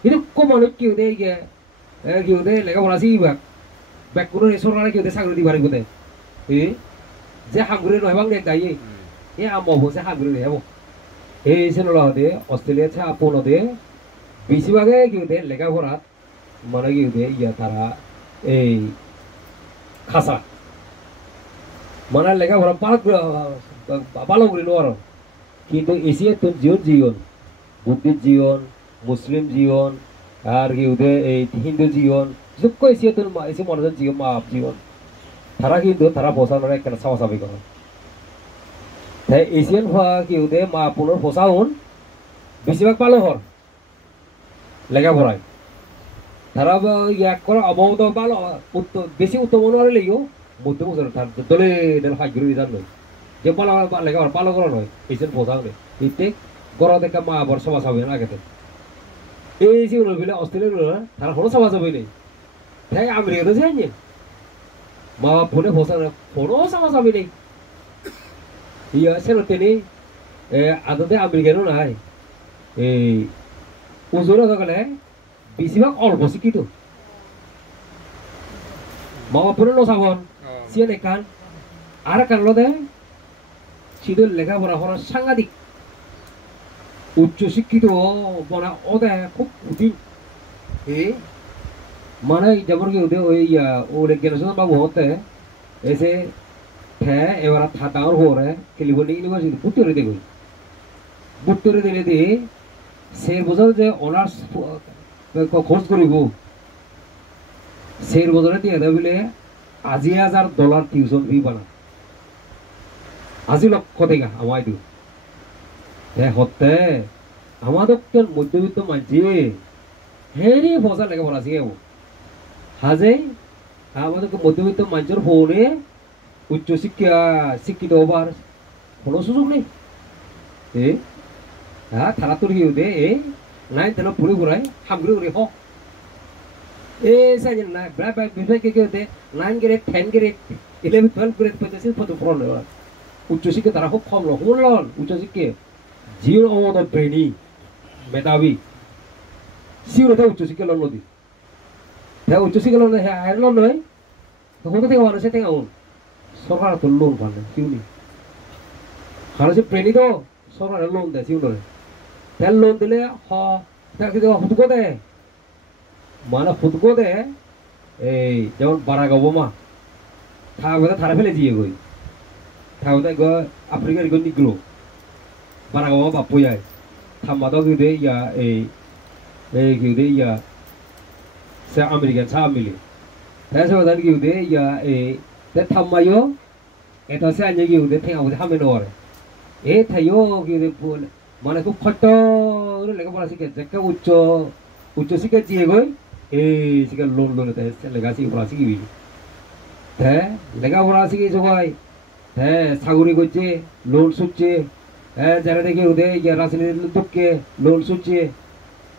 কিন্তু কম মানুষ কি হতে কি হতে লেখাপড়া শিখবা ব্যাগ কোনো সরকারে কি হতে চাকরি দিবার হতে যে হামগুলো নয় বাংলা গাইয়ে এ আমবো সে হামগুলো নেব এই সেনলা হতে অস্ট্রেলিয়া ছে আপন হতে বেশিরভাগে কি হতে লেখাপড়া মানে কি হতে ইয়া তারা এই খাসা মানে লেখাপড়া ভালো করে নেওয়ার কিন্তু এশিয়ার তো জীবন বুদ্ধির জীবন মুসলিম জীবন আর কি ওদের এই হিন্দু জীবন যোগ্য এশিয়ার তো এসে মনোজন জীবন মা জীবন তারা কিন্তু তারা বসানোর একটা সাবাসাবি করে তাই এশিয়ান কি ওদের মা পুনর বসাউন বেশিরভাগ ভালো হর লেখাপড়ায় তারা ইয়াক করা অবহত ভালো বেশি উত্তম মনে লেগেও মধ্য বছর দলে ভাগ্য জানো যে পালা লেখাপড়া পালো করা নয় এসে বোঝাও নেই এতে গড় দেখা মা আবার সমাজ হবে না আগেতে এই জীবন বলে অস্ট্রেলিয়া তারা কোনো সমাজ হবে নেই তাই আমেরিকাতে যায়নি মা বাপ ফোনে বসা কোনো সমাজ হবে নেই ইয়া সেরতে নেই আদতে আমেরিকানও নাই এই ওজনে থাকলে বেশিরভাগ অল্প শিক্ষিত মা বাপ ফোনে নসাবন সিয়ে লেখান আর কারণ দেয় সিধু লেখাপড়া করার সাংঘাতিক উচ্চ শিক্ষিত বনা ওদের খুব কঠিন মানে যেমন কি ওদের ওই ওদের গ্রাজুয়েশন বাবু হতে এসে এবার থাকার হরে ক্যালিফোর্নিয়া ইউনিভার্সিটি বুত্তরে দেবে বুত্তরে দিলে দিয়ে সে বছর যে অনার্স কোর্স করিব সেই বছরে দিয়ে দেবে বলে $80,000 টিউশন ফি বানা 80 লক্ষ টাকা আমায় দিও হতে আমাদের মধ্যবিত্ত মানছি হেরি ফসল লেখাপড়া শিখাব হাজে আমাদের মধ্যবিত্ত মানুষের ফোনে উচ্চ শিক্ষা শিক্ষিত হবার কোনো সুযোগ নেই হ্যাঁ তারা তোর কি দে এই নাই তেন পুরি ঘুরাই হামগুড়ি ঘুরে হোক এই সাইজেন না প্রায় বিষয় কে হতে 9 গ্রেড 10 গ্রেড 11 12 গ্রেড পর্যন্ত ফটো ফোন উচ্চশিক্ষা তারা খুব কম লোক বললেন উচ্চশিক্ষা জিওর অমদ ব্রেনি মেধাবী সিওরে উচ্চশিক্ষা লন নদী হ্যাঁ উচ্চশিক্ষা লন হ্যাঁ আয়ারল্যান্ড নয় তখন থেকে মানুষের থেকে আউন সরকার তো লোন পান সিউনি কারণ সে ব্রেনি তো সরকারের লোন দেয় সিউরে তার লোন দিলে তাকে ফুটকো দেয় মানে ফুটকো দেয় এই যেমন বারাক ওবামা থারা ফেলে দিয়ে গই থাকতে আফ্রিকার গো নিগ্রো বারাক ওবামা বাপু যায় থামাতো গিয়ে ইয়া এই গিয়ে ইয়া সে আমেরিকান ছা মিলে তাই সব দান গিয়ে ইয়া এই থামায়ো এটা সে আনে গিয়ে ঠেঙা বুঝে হামে নরে থাইও গিয়ে মানে খুব খট্ট লেখাপড়া শিখে যে উচ্চ শিক্ষা দিয়ে গই এই শিখে লোন লেখা শিখা শিখবি হ্যাঁ লেখাপড়া শিখে সবাই হ্যাঁ চাকরি করছে লোন সুচ্ছে হ্যাঁ যারা দেখে ওদের রাজনীতির পক্ষে লোন সুচ্ছে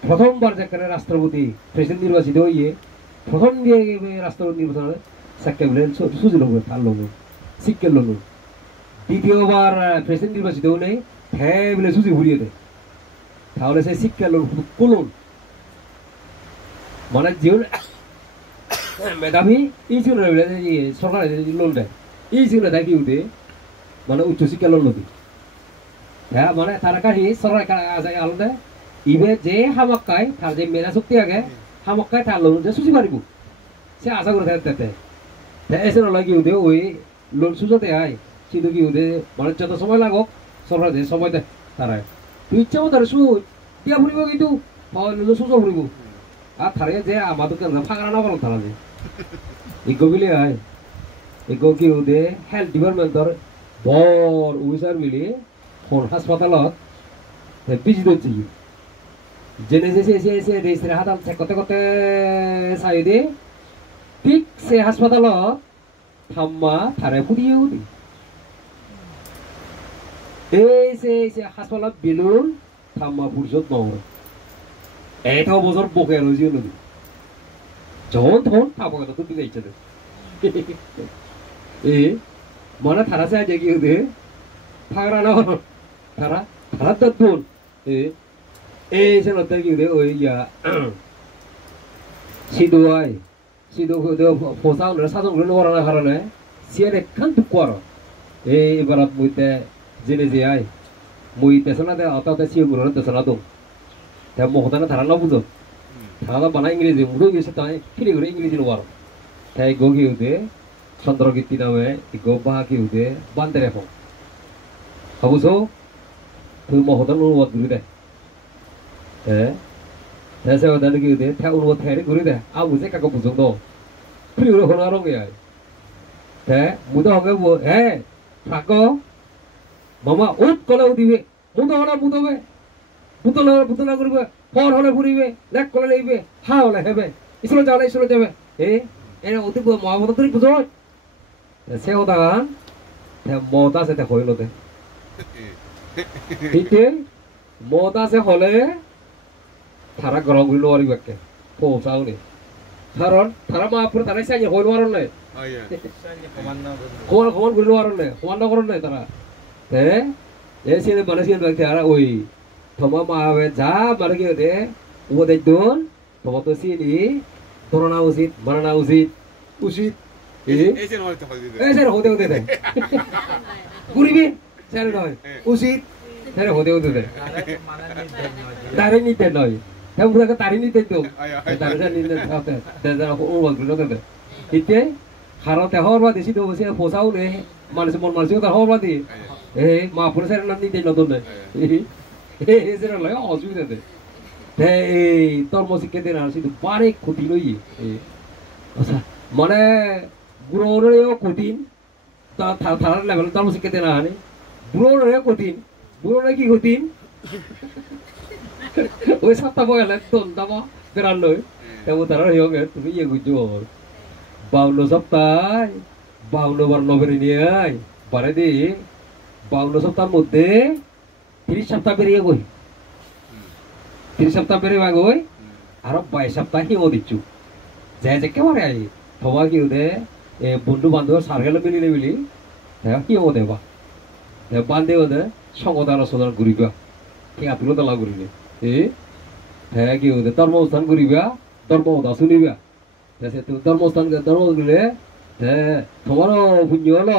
প্রথমবার যেখানে রাষ্ট্রপতি প্রেসিডেন্ট নির্বাচিত হইয়ে প্রথম দিয়ে রাষ্ট্রপতি নির্বাচন সাক্ষা বলে সুযোগ তার লোন শিক্ষার লোন দ্বিতীয়বার প্রেসিডেন্ট নির্বাচিত হলে হ্যাঁ বলে সুযোগ ঘুরিয়ে দেয় তাহলে সে শিক্ষার লোন কোলন মানে জীবন মেধাবী এই ছিল সরকার লোন দেয় এই ছিল দেখি উঠে মানে উচ্চশিক্ষা লোন নদী হ্যাঁ মানে তারা কাহি সরকার আলাদা ইবে যে হামাক্কায় তার যে মেধা শক্তি আগে হামাক্কায় তার লোন যে সুচি পারিব সে আশা করে থাকে এসে নয় কি উঠে ওই লোন সুযোগ আয় কিন্তু কি উঠে মানে যত সময় লাগুক সরকার যে সময় দেয় তারা তুই ইচ্ছা মতো সুচ দিয়া ফুরিব কিন্তু সুযোগ ফুরিব আর তারে যে আমাদের ফাঁকা না বলো তারা যে এগো বিলে আয় এগো কি উঠে হেলথ ডিপার্টমেন্টর বর অফিসার মিলি কোন হাসপাতালত বিজি দিচ্ছে জেনে এসে রেজিস্ট্রি হাতাল চেক করতে চাই দে ঠিক সে হাসপাতালত থাম্মা থারে ফুরিয়ে উঠি এই সে হাসপাতালত বেলুন থাম্মা ফুরসত নহর এটাও বছর বকে রয়েছে নদী যখন তখন থাপা কথা তো দিলে ইচ্ছা এ মানে থারা চাই যে কি হতে থাকরা না থারা তো তুন এই সে নতে কি হতে ওই ইয়া সিধুয়াই সিধু ফোসা সাধন করে নেওয়ার কারণে সিয়ার একখান টুক কর এই এবার মুইতে জেনে যে আই মুই দেশনা দে অতাতে সিও গুলো দেশনা দো তা মহতানা থারা না বুঝো থারা বানা ইংরেজি মুদো গেছে তাই ফিরে করে ইংরেজি নোয়ার তাই গো কি হতে চন্দ্রগীতি নামে গোবা কি হতে বান্ধে রেখো ভাবুছো তুই মহতান অনুবাদ করি দে হ্যাঁ সে ওদের কি হতে ঠা অনুবাদ ঠেরে করি দে বুঝে কাকো বুঝো তো ফিরে করে হলো আর গিয়ে হ্যাঁ মুদো হবে হ্যাঁ থাকো মামা উঠ কলে দিবে মুদো হলে মুদবে পুতলা করবে ফর হলে ফুরিবে লেখ কলে লইবে হা হলে হেবে স্কুলে যাবে এনে অতি মহামত তুই বুঝো সে ওদান মত আছে তে হইল দে ঠিক মত আছে হলে তারা গরম গুলো আর বাক্যে পৌঁছাওনি কারণ তারা মাপুর তারা চাই হইল আর নাই খবর গুলো আর নাই সমান করন নাই তারা এসে মানে সে আর ওই থমা মাবে যা মানে কি দে ও দেখুন তোমার তো সিনি ধরনা উচিত মানা উচিত হতে দে ঘুরিবি স্যার নয় উচিত স্যার হতে দে তারে নিতে নয় হ্যাঁ পুরো তারি নিতে তো তারে নিতে দে ইতে খারতে হওয়ার দেশি তো বসে ফসাও নে মানুষ মন মানুষ তার হওয়ার দি মা পুরো স্যার নাম নিতে নতুন সেটা লাগে অসুবিধা দে এই তর্মশিক্ষা দেন আর শুধু বারে ক্ষতি লই আচ্ছা মানে বুড়োরেও কঠিন থানার লেভেল তর্মশিক্ষা দেন আনে বুড়োরেও কঠিন বুড়োরে কি কঠিন ওই সাতটা বয়ালে তোন দামা বেড়ান লই তেমন তারা হয়ে তুমি ইয়ে বুঝছো 52 সপ্তাহ 52 বার নবেরি নিয়ে আয় বারে দি 52 সপ্তাহের মধ্যে 30 সপ্তাহ বেরিয়ে গই 30 সপ্তাহ বেরিয়ে গই আর 22 সপ্তাহ হিমো দিচ্ছু যাই যে কেমন আই তোমার কি দে বন্ধু বান্ধব সার্কেল মিলিলে মিলি হিমো দেবা বান্ধে ওদের সঙ্গ দ্বারা সোনার ঘুরিবা ঠেঙা তুলে তোলা ঘুরিবে হ্যাঁ কি ওদের ধর্মস্থান ঘুরিবা ধর্মদা শুনিবা তুমি ধর্মস্থান ধর্ম ঘুরলে হ্যাঁ তোমারও পুণ্য হলো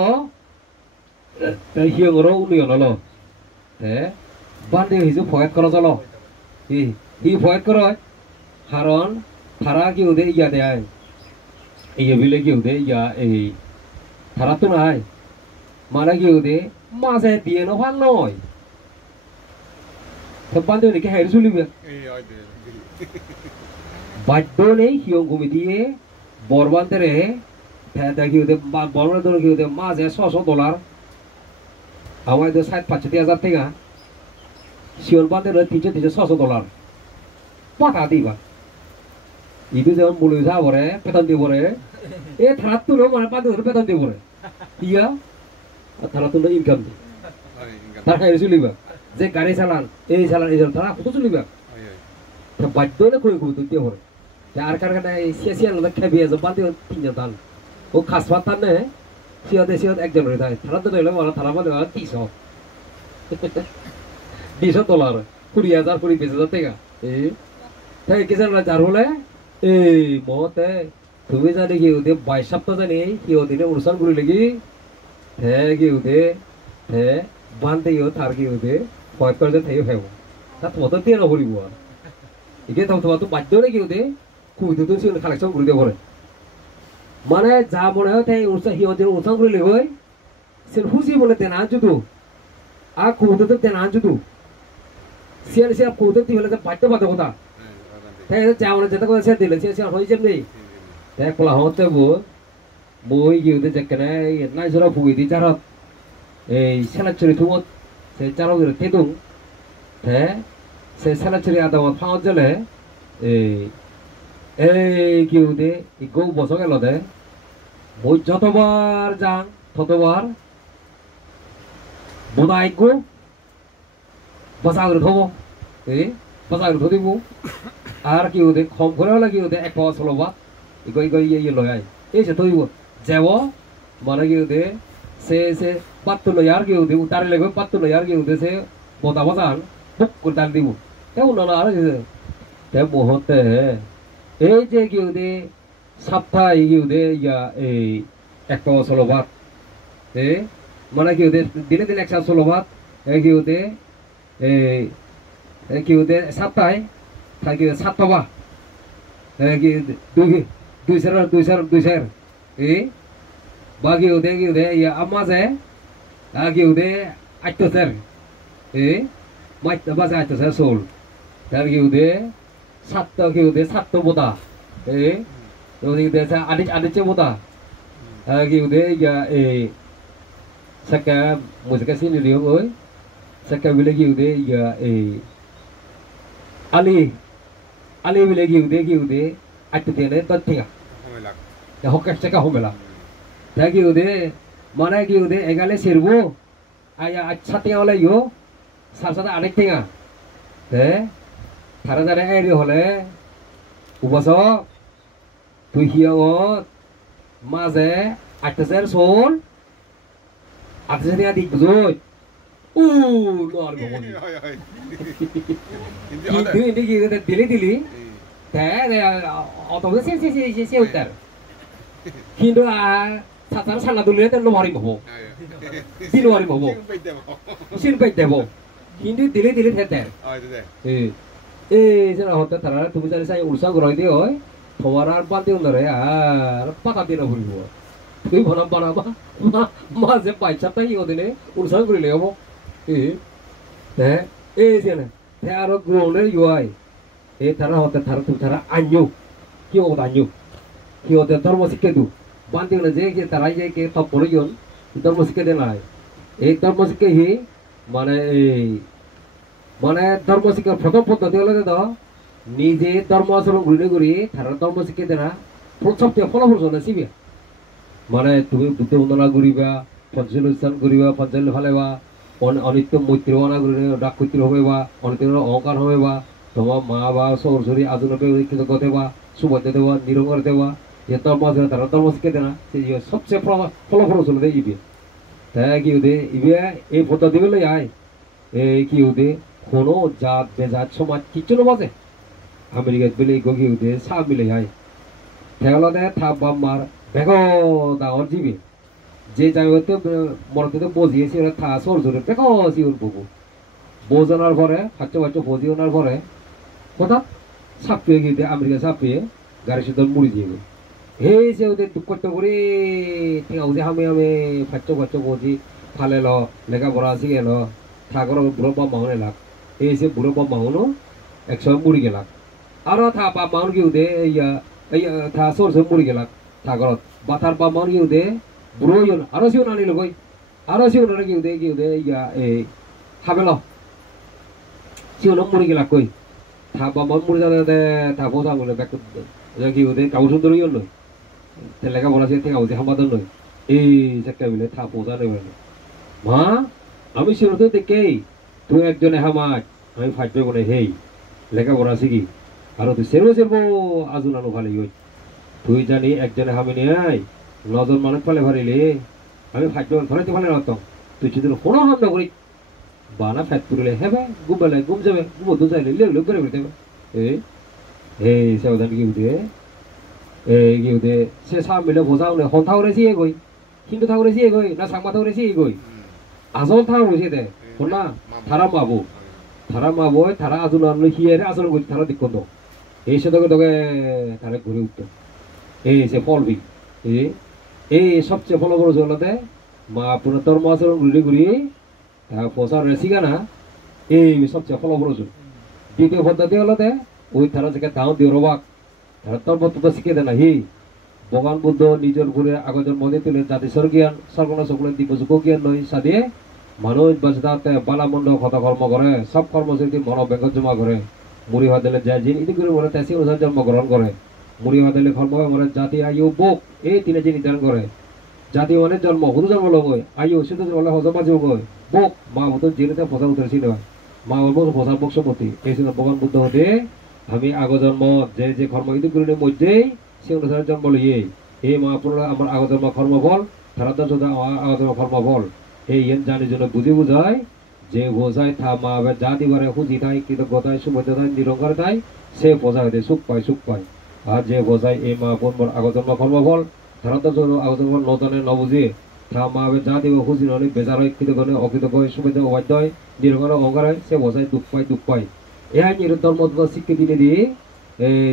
হিয়ঙরও উন্নয়ন হলো হ্যাঁ বান্ধে হিসু ফয়েত করা চলো হি ফয়েত করো কারণ তারা কি ওদের ইয়া দেয় এই বিলে কি ওদের ইয়া এই তারা তো নাই মানে কি ওদের মাঝে দিয়ে না ভাল নয় বান্ধব নাকি হাইরে চলিবে বাধ্য নেই হিয়ং কমিটিয়ে বরবান্তেরে দেখি ওদের বরবান্তের কি ওদের মাঝে $600 আমাদের 60-65,000 টাকা শিওর বান্তের 300-600 পাতা দিবা 이도 좀 물을 사버려 배단 되버려 에 타락도로 মানে পাঁচশো বেতন দিব রে ইয়া তারাতুলো ইনকাম দি তার খাই চলিবা যে গাড়ি চালান এই তারা কত চলিবা তা বাধ্য না কই কই দিতে হবে আর কারখানা সিএসিয়ার লোক খাবি আছে বাদ দিয়ে তিনজন তান ও খাস পাতান নে সিওতে একজন রে তাই তারা তো হইলো মারা তারা মানে $300 $200 $20,000 টাকা তাই কিসান যার হলে এই মতে তুমি জানি কি ওদের 22 সপ্তাহ জানি কি ওদিনে অনুষ্ঠান করে লাগি হ্যাঁ কি ওদের হ্যাঁ বানতে তার কি ওদের পয়েন্ট করে থাই ভাইব তা তোমার তো দিয়ে নকরিব আর একে তোমার তো বাধ্য নাকি ওদের কুইতে তো সে কালেকশন করে দেবো মানে যা মনে হয় তাই অনুষ্ঠান হিওদের অনুষ্ঠান করে লেগই সে খুশি বলে দেন আন যুদু আর কুইতে তো দেন আন যুদু সে কুইতে দিয়ে হলে বাধ্য বাধ্যকতা তাই যাওয়ার যেটা করে সে দিলে সে হয়েছে নেই তাই কোলা হতে বই গিয়ে যেখানে নাই জোড়া ফুই দি চারত এই সেলাচুরি থুমত সে চারক তেদুং হ্যাঁ সে সেলাচুরি আদা ফাঁত জলে এই কি দে গৌ বস গেল দে বই যতবার যাং ততবার বোধাই গো বসা করে থব বসা করে থদিব আর কি ওদের কম করে হলে কি ওদের 1 পাওয়া 16 বাত ইয়ে লয় আই এসে তৈব যাব মানে কি ওদের সে পাত্র লয় আর কি ওদের উতারে লেগে পাত্র লয় আর কি ওদের সে বোতা বসান বুক করে ডাল দিব তেও না আর তে মুহূর্তে এই যে কি ওদের সপ্তাহে কি ওদের ইয়া এই 1 পাওয়া 16 বাত মানে কি ওদের দিনে 116 বাত কি ওদের এই কি ওদের সপ্তাহে থাকি 7 বা কি দুই স্যার বাকি ওদের কি ওদের ইয়া আমাজে কি ওদের 8 স্যার মাইট বাজে 8 স্যার সোল তার কি ওদের 7 কি ওদের 7 বোতা ওদের আদিচে বোতা কি ওদের ইয়া saka musika sini dia oi saka bilagi ude ya ali bilagi ude at tene tattinga ya hokka saka homela tagi ude mana gi ude egale sirbo aya achhatinga hole yo sarsada anektinga thara jare eri hole ubaso tu hiyo maze 8000 sol আজকে দিয়া দিক বুঝোই লর গমন কিন্তু কি দিলি তে অত সে উত্তর কিন্তু সাতার সানা দুলে তো লমারি হবো দিলমারি হবো সিন পাই দেব কিন্তু দিলি থেতে এই যে হতে তারা তুমি জানি সাই উলসা গরাই দিও তোমার আর বাদ দিও না রে আর পাতা দিন ভুলব তুই ভনাম বানাবা মাঝে 5 সপ্তাহ ওদিনে অনুষ্ঠান করে লেব এই যে না আর গ্রহণে ইউআই এই তারা হতে তারা আঞ্জু কি ওটা আঞ্জু কি ওদের ধর্ম শিক্ষা দু বান্তি না যে তারা যে কে সব প্রয়োজন ধর্ম শিক্ষা দেয় না এই ধর্ম শিক্ষা হি মানে ধর্ম শিক্ষার প্রথম পদ্ধতি হলে তো নিজে ধর্ম আচরণ ঘুরে তারা ধর্ম শিক্ষা দেয় না সবচেয়ে ফলাফল শোনে শিবিয়া মানে তুমি বুদ্ধ বন্দনা করিবা পঞ্চায়েত স্থান করিবা পঞ্চায়েত ফালেবা অনিত্য মৈত্রীবানা করে ডাক কৈত্র হবে বা অনিত্য অহংকার হবে বা তোমার মা বা সরস্বতী আজনকে কৃতজ্ঞ দেবা সুবাদ্য দেবা নিরঙ্কার দেবা যে ধর্ম আছে তারা ধর্ম শিখে দেয় না সবচেয়ে ফলাফল চলে দেয় ইবে তাই কি হতে ইবে এই পদ্ধতি বলে আয় এই কি হতে কোনো জাত বেজাত সমাজ কিচ্ছু না বাজে আমেরিকাত বলে কি হতে সব মিলে আয় থেওলাতে থাপ বাম্মার বেগো দাওয়ার জিবি যে জায়গাতে মরতে তো বজিয়েছি ওরা থা সর সরে বেগো জিওর বুকু বোঝানোর পরে বাচ্চা বাচ্চা বজিওনার পরে হঠাৎ সাপিয়ে গিয়ে আমেরিকা সাপিয়ে গাড়ি সাথে মুড়ি দিয়ে গেল এই যে ওদের দুঃখ করতে করে ঠিক আছে আমি বাচ্চা বাচ্চা বজি ফালে ল লেখাপড়া শিখে ল ঠাকুর বুড়ো বা মাউনে লাগ এই যে বুড়ো বা মাউনো একসময় মুড়ি গেলাক আরো থা বা মাউন কি উদে থা সর সর মুড়ি গেলাক ঠাকুরত বাথার বা মাউন কি উদে বুড়ো ইয়ন আরো সিও নানি লগই আরো সিও নানি কি উদে এই হাবেল সিও নম মুড়ি গেলাক কই থা বা মাউন মুড়ি যাতে থা বোঝা বলে ব্যাক কি উদে কাউ সুন্দর ইয়ন নয় লেখাপড়া শিখে থেকে উদে হামাদন নয় এই চেষ্টা মিলে থা বোঝা নেবে মা আমি সিরতে দেখেই তুই একজনে হামাক আমি ফাইটবে বলে হেই লেখাপড়া শিখি আর তুই সেরবো আজুনানো ভালো হই তুই জানি একজনে হামি নিয়ে নজন মানুষ পালে ভারিলে আমি ফাইটবে ধরাইতে ভালো রাখতাম তুই যদি কোনো হাম না করি বানা ফ্যাট তুলে হেবে ঘুম বেলায় ঘুম যাবে ঘুমো দু চাইলে লেগ করে ফেলতে হবে এই সাবধান কি উঠে এই কি উঠে সে সাম মিলে বোঝাও না হন থাকরে সিয়ে গই কিন্তু থাকরে সিয়ে গই না সাংমা থাকরে সিয়ে গই আসল থাকা রয়েছে দে না থারা মাবো তারা আজুন আনলো হিয়ারে আচরণ করছে তারা দিক করতো এই সে তোকে তারা ঘুরে উঠতো এই সে ফলবি এই সবচেয়ে ফল বড় জলতে মা পুরো তোর আচরণ ঘুরে ঘুরি প্রচার রেসিগা না এই সবচেয়ে ফল বড় জল দ্বিতীয় পদ্ধতি হলতে ওই তারা যে দাও দিয়ে রবাক তারা তোর বক্তব্য শিখে দেয় না হি ভগবান বুদ্ধ নিজের ঘুরে আগজন মনে তুলে জাতিসর জ্ঞান সর্বনা সকলের দিবসুখ জ্ঞান নয় সাদিয়ে মানুষ বাঁচে তাতে বালামন্ড কত কর্ম করে সব কর্মসূচি মনোবেগ জমা করে মুড়ি হাতেলে যায় যিনি ইতি করে বলে তেসি অনুসারে জন্মগ্রহণ করে মুড়ি হাতেলে কর্ম মরে জাতি আয়ু বোক এই তিনে যে নির্ধারণ করে জাতি মানে জন্ম হুদু জন্ম লগয় আয়ু শুধু বলে হজমা যোগ হয় বোক মা মতো জেনেতে ফসা উঠেছি নয় মা বলবো ফসার বংশপতি এই ছিল ভগবান বুদ্ধ হতে আমি আগ জন্ম যে কর্ম ইতি করে মধ্যেই সে অনুসারে জন্ম লইয়ে এই মহাপুর আমার আগ জন্ম কর্মফল তারা আগ জন্ম কর্মফল এই জানি জন্য বুঝি বুঝায় যে বোঝায় থা মা যা দিবারে খুঁজি তাই কৃতজ্ঞতায় সুবদ্ধতায় নিরঙ্কার তাই সে বোঝায় দে সুখ পায় আর যে বোঝায় এই মা বোন আগজন্ম কর্মফল তারা জন্য আগজন্ম নতনে নবুঝে থা মা যা দিব খুঁজি নলে বেজার হয় কৃতজ্ঞ অকৃতজ্ঞ সুবদ্ধ অবাধ্য হয় নিরঙ্কার অহংকার হয় সে বোঝায় দুঃখ পায় এ আইন এর ধর্ম স্বীকৃতি দিনে দিয়ে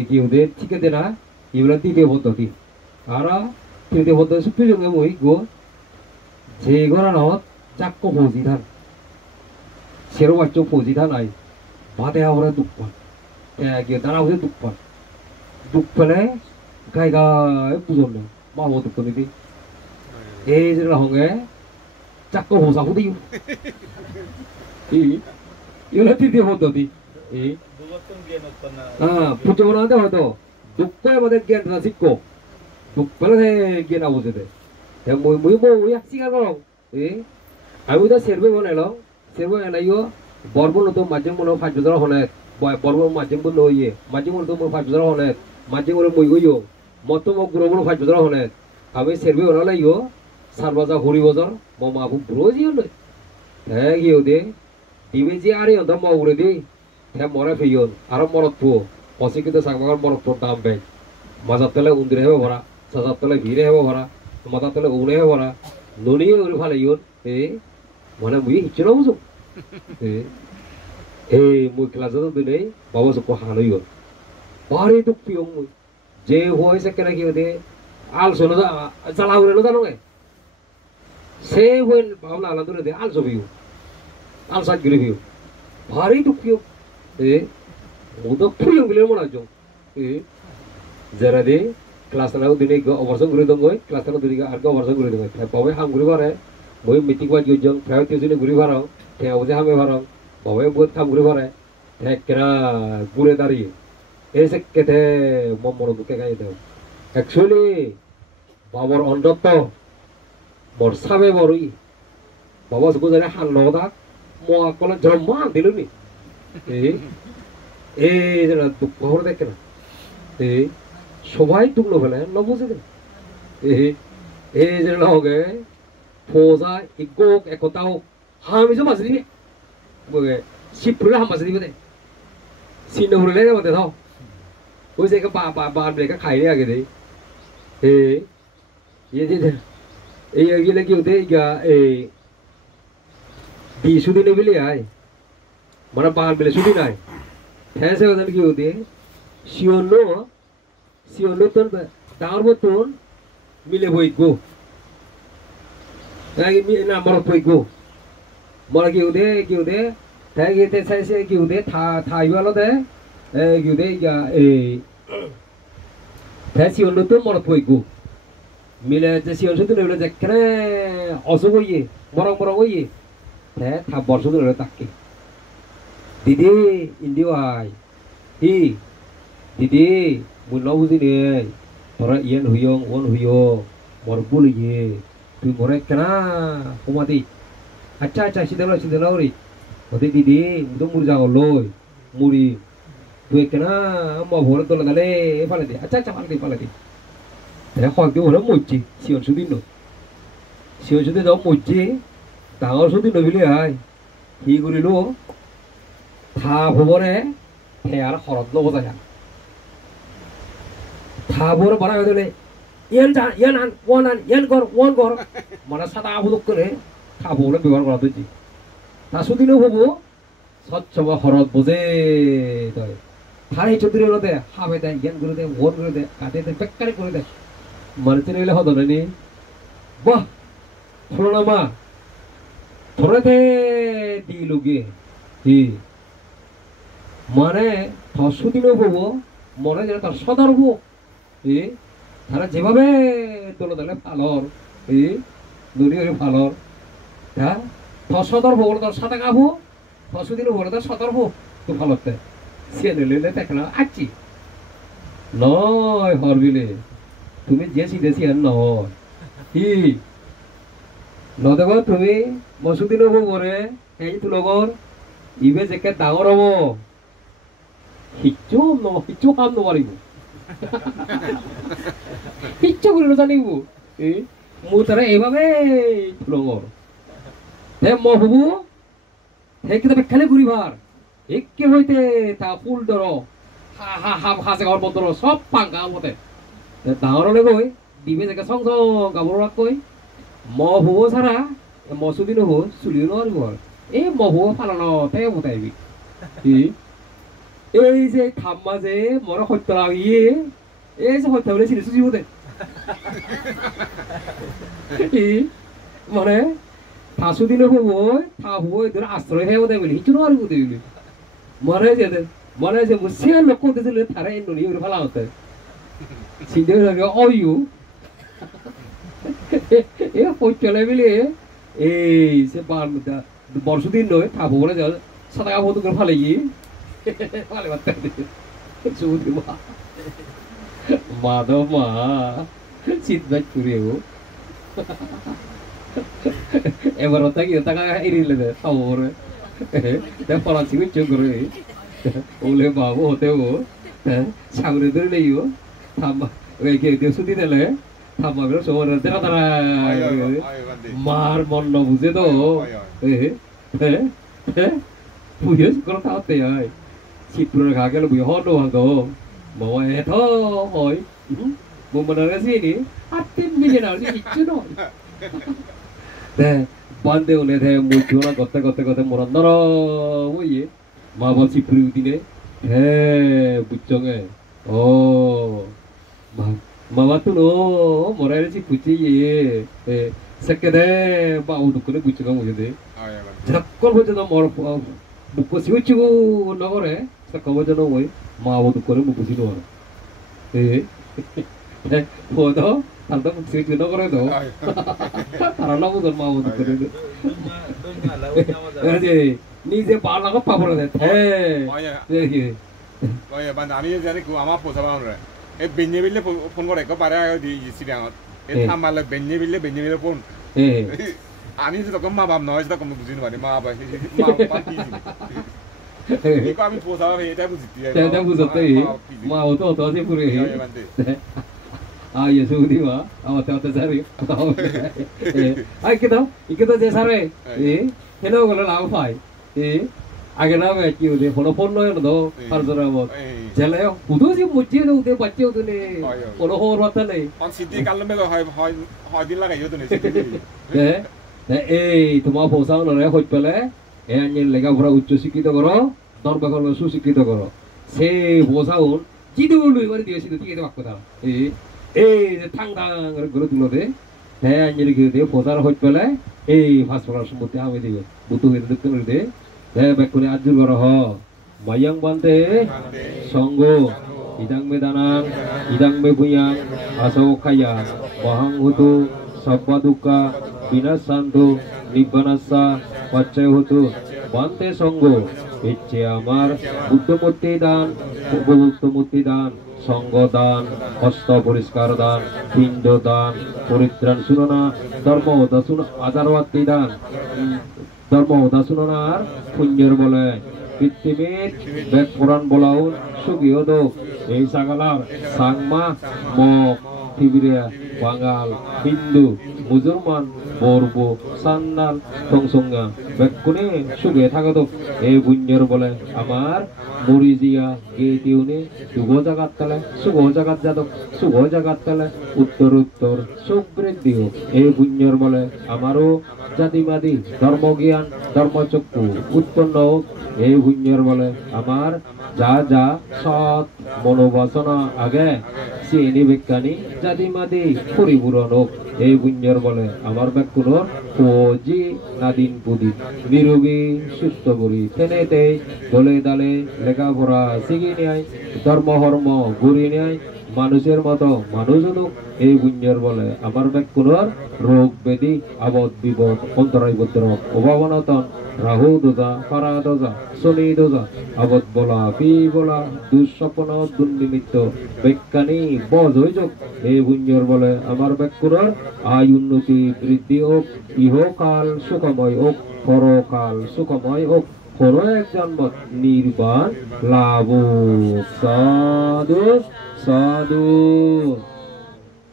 কি ওদের ঠিক আছে না এগুলো দ্বিতীয় পদ্ধতি আর তৃতীয় পদ্ধতি সুপ্রিয় মই গো যে গরানত চাক্ক ফৌজি ধান সেরো বাচ্চ ফৌজি ধান আই বাদে আমরা দুঃখ পান গিয়ে দাঁড়া হয়ে দুঃখ পেলে গায়ে বুঝন না মা মো দুঃখ নিবি এই যে হঙ্গে চাক্ক ফৌসা হুদি এগুলো তৃতীয় পদ্ধতি পুজো বানাতে হয়তো দুঃখ আমাদের জ্ঞান শিক্ষ দুঃখ পেলে জ্ঞান বুঝে দেয় মই সিগার করো আমি তো সেরবে বানাইলাম সেরবে বানাইও বর্বন তো মাঝে মনে 5 বছর হলে বর্বন মাঝে বন্ধ হইয়ে মাঝে মনে তো 5 বছর হলে মাঝে মনে মই গইও মত মো গ্রহ 5 বছর হলে আমি সেরবে বানাইও 4 বছর 20 বছর মা খুব রোজই হলো হ্যাঁ গিয়ে দে দিবে যে আরে অন্ধ মা উড়ে দি হ্যাঁ মরে ফেইও আর মরত পো অশিক্ষিত সাংবাদিক মরত পো দাম ব্যাগ মাজার তলে উন্দিরে হেবে ভরা সাজার তলে ভিড়ে হেবে ভরা মাথা তলে উড়ে হেবে ভরা ননিয়ে উড়ে ভালো ইয়ন মানে মুই হিচ্ছে না বুঝো মুই ক্লাসত দিলে বাবা সব হানো ইয়ন বারে তো প্রিয় মুই যে হয়েছে কেন কি হতে আল শোনো জ্বালা উড়ে না জানো সে হয়ে ভাবনা আলাদা দে আল ছবিও আল সাত গিরে ভিও ভারী তো প্রিয় মুদক প্রিয় গিলে মনে আছো যারা দে ক্লাস লাও দিনে অবসর ঘুরে দঙ্গ ক্লাস লাও দিনে আর অবসর ঘুরে দঙ্গ বাবা হাম ঘুরে পারে বই মিটিং বা যোজন ফেরত তিনজনে ঘুরে পারাও ঠেয়া বুঝে হামে পারাও বাবাই বহুত কাম ঘুরে পারে ঠেক কেরা ঘুরে দাঁড়িয়ে এসে কেটে মন দুঃখে গাই দেও অ্যাকচুয়ালি বাবার অন্ধত্ব মোর সাবে বড়ই বাবা সুকো জানে হাল নদা মো আকলে জন্ম দিলুনি যেটা দুঃখ করে দেখে না সবাই দুঃখ ফেলে ন বুঝে দেন এই যে লগে 보사 있고 에코타오 하면서 마스리네 뭐게 시프를 한 마스리거든 신호를 내려면 돼서 어제 그 bà về các khải này cái đấy thì ये लगी होते क्या दी सुधी ने बिले आए मरा बाहर बिले सुधी ना आए ऐसे होता लगी होते सियोनो तो दार वो तो मिले वो इको ना मरा तो इको मरा की होते ताकि ते ऐसे की होते था ये वाला थे की होते क्या सियोनो तो मरा तो इको मिले जैसे उनसे तो नहीं जैक ने औसो को ये मरंग को ये थे था बरसों तो नहीं तक के दीदी इंडियो आई ही दीदी मुन्ना बुझी नहीं थोड़ा येन हुयों वन हुयो मरबुल ये तू मरे क्या कुमाती अच्छा सीधे लो री होते दीदी मुझे मुर्जाओ लोय मुरी तू क्या अम्मा भोरे तो लगा ले पाले दे अच्छा पाले दे thế hỏi cái nó một chi siêu số tin đó một chi tạo số tin đó với ai thì cái luôn thà bố này thế là họ nó có gì thà bố nó bảo là đây yên ăn one con mà nó sát áo bút cái này thà bố nó bị quan cái gì thà số tin nó bố sát cho mà họ bố gì rồi thà này cho tin nó đây hai bên yên cái đây one cái đây cả đây tất cả cái đây मरते नहीं लगा दोनों ने वाह थोड़ा ना माँ थोड़े थे दिलोगे ही माने थासु दिनों वो माने जरा थार सदर वो ही थारा जेबाबे दोनों दले फालर ही दुनिया के फालर क्या थासदर वो वाला सदा का वो थासु दिनों वाला सदर वो तो फालते सिया ने ले तकना अच्छी नॉय हॉर्बिले তুমি জেসি দেসি আন নয় কি নদেব তুমি মসুদি নব করে এই তো লগর ইবে যেকে ডাঙর হব হিচ্চু কাম নমারিব হিচ্চু করে জানিব মু তারা এইভাবে লগর হে মহবু হে কিতাবে খেলে ঘুরিবার একে হইতে তা ফুল ধর হাসে ঘর বন্ধ সব পাঙ্গা মতে 다음으로 내고 디베가 성성 가보라고 뭐 보고 살아 뭐 수디는 호 수리는 어리고 뭐 보고 팔아나 대고 대비 이 이제 담마제 뭐라 헛더라 이 에서 헛더래 지를 수지 못해 이 뭐래 다 수디는 보고 다 보고 애들 아스트로 해고 대비 이쪽으로 어리고 대비 뭐래 쟤들 뭐래 쟤 무슨 놓고 대들 타라 인도니 우리 팔아 어때 진짜 그 어유 에 호텔에 빌리 에이 세반다 버스딘 너에 다 보고는 저 사다가 보도 그걸 팔레기 팔레 왔다 좋지 마 마도 마 진짜 그래요 에버로타기 여타가 이릴래 타오르 내 파란색은 좀 그래 올레 바보 호텔고 사우르들래요 tham về kia tiêu xuất thế này tham mà nó số là thế mà món nó bùn thế đó thế bùn hết có tháo tệ rồi xịt bùn cả cái là bùn hót đồ hàng đồ mà vậy thôi hỏi bùn mà nói gì nhỉ hát tin bây giờ nào gì chứ nó thế ban đầu này thế mua chỗ là có một lần đó 뭐지 mà bao xịt bùn đi đấy thế bùn trông ấy 마마토노 뭐라야지 붙지 예 새끼들 바우도 그래 붙지가 뭐지 자꾸 보자도 뭐 먹고 시우치고 나거래 사과보자도 뭐 마우도 그래 먹고 시도 예 보도 당당 시우치 나거래도 다라나고 그 마우도 그래 그래지 니제 발라가 빠버려 돼 예 예 반다니 이제 그 아마 보사방을 에 벤예빌레 폰 거래 거 봐라 디 시장 에 타말레 벤예빌레 폰 예 아니 저도 그만 밥 넣어서 그 무슨 말이 마바 마바티 이거 하면 보사 해 대부 짓이야 대부 짓대 마오도 더 세프래 Yesus di ma, awat awat sari. Ay kita je sare. Hello kalau lau fai. Agar nama kyu de, kalau phone no do, harus orang jelayo. Udah sih mujhe do, udah baca udah nih. Kalau hormat nih. On city kalau melo hai din lagai itu nih. Tomar posa no hoi pele, anjir lega pura uccu sikito koro, dorba koro su sikito koro. Se posa un, jidul ibarat dia situ tiga itu waktu dah. Tang koro dulu deh. Anjir gitu posa hoi pele, pas pura semut ya dia, butuh itu tuh deh. Bekuni ajur koro ho, mayang bante, songgo, idang medanang, idang mebunyang, asau kaya, bahang hutu, sabba duka, binasantu, nibbanasa, pacay hutu, bante songgo, iche amar, buddha mutti dan, songgo dan, hasta puriskar dan, pindo dan, puritran sunana, dharma dasuna ajarwati dan, dharma dasunanar, punyer boleh, Pitimit, bek Quran bolaun, sugiodo, sagalar, sangma, mok, Tibiria, Bangal, Hindu, Musulman, Borbo, Sandal, Tongsonga, Bekune, Suge Tagado, Bunyer Bole, Amar, Murizia, Getiune, Sugoja Gatale, Sugoja Gatjadok, Sugoja Gatale, Uttor, Subredio, Bunyer Bole, Amaro, Jadimadi, Darmogian, Darmachokku, Uttono, Bunyer Bole, Amar, Jaja, Sat, Monobasana, Age, Sini Bekani, Jadimadi, Puriburonok, Bunyer Bole, Amar Bekunor, Koji, Nadin Pudi, Nirugi, Sustoburi, Tenete, Dole Dale, Legabora, Siginiai, Dharmohormo, Guriniai, মানুষের মতো মানুষও এই পুণ্যের বলে আমার ব্যাকুণর রোগ ব্যাধি আবদ বিপদ অন্তরায় উপদ্রব অভাবনতন রাহু দোজা ফারা দোজা শনি দোজা আবদ বলা পি বলা দুঃস্বপ্ন দুর্নিমিত্ত বিজ্ঞানী বজযোগ এই পুণ্যের বলে আমার ব্যাকুণর আয় উন্নতি বৃদ্ধি হোক ইহকাল সুখময় হোক পরকাল সুখময় হোক পর এক জন্ম নির্বাণ লাভ সাধু Sadu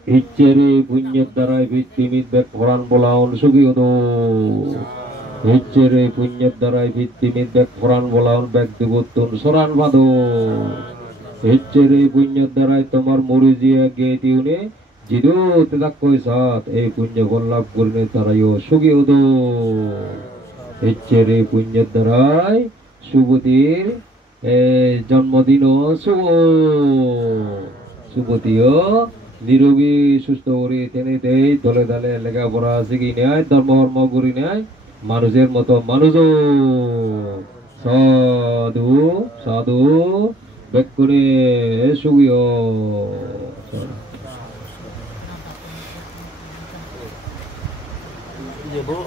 Iceri punyet darai bitimit bek Quran bolaun sugiodo Iceri punyet darai bitimit bek Quran bolaun bek dibutun soran bado Iceri punyet darai tomar murizia getiune jidu tidak koisat punya golap gurne tarayo sugiodo Iceri punyet darai subutir জন্মদিনও শুভতিও নিরোগী সুস্থ করে টেনেতে দলে দলে লেখাপড়া শিখি নেয় ধর্ম করি নেয় মানুষের মতো মানুষ সাধু সাধু বেকুনে সুগিও Iya bu,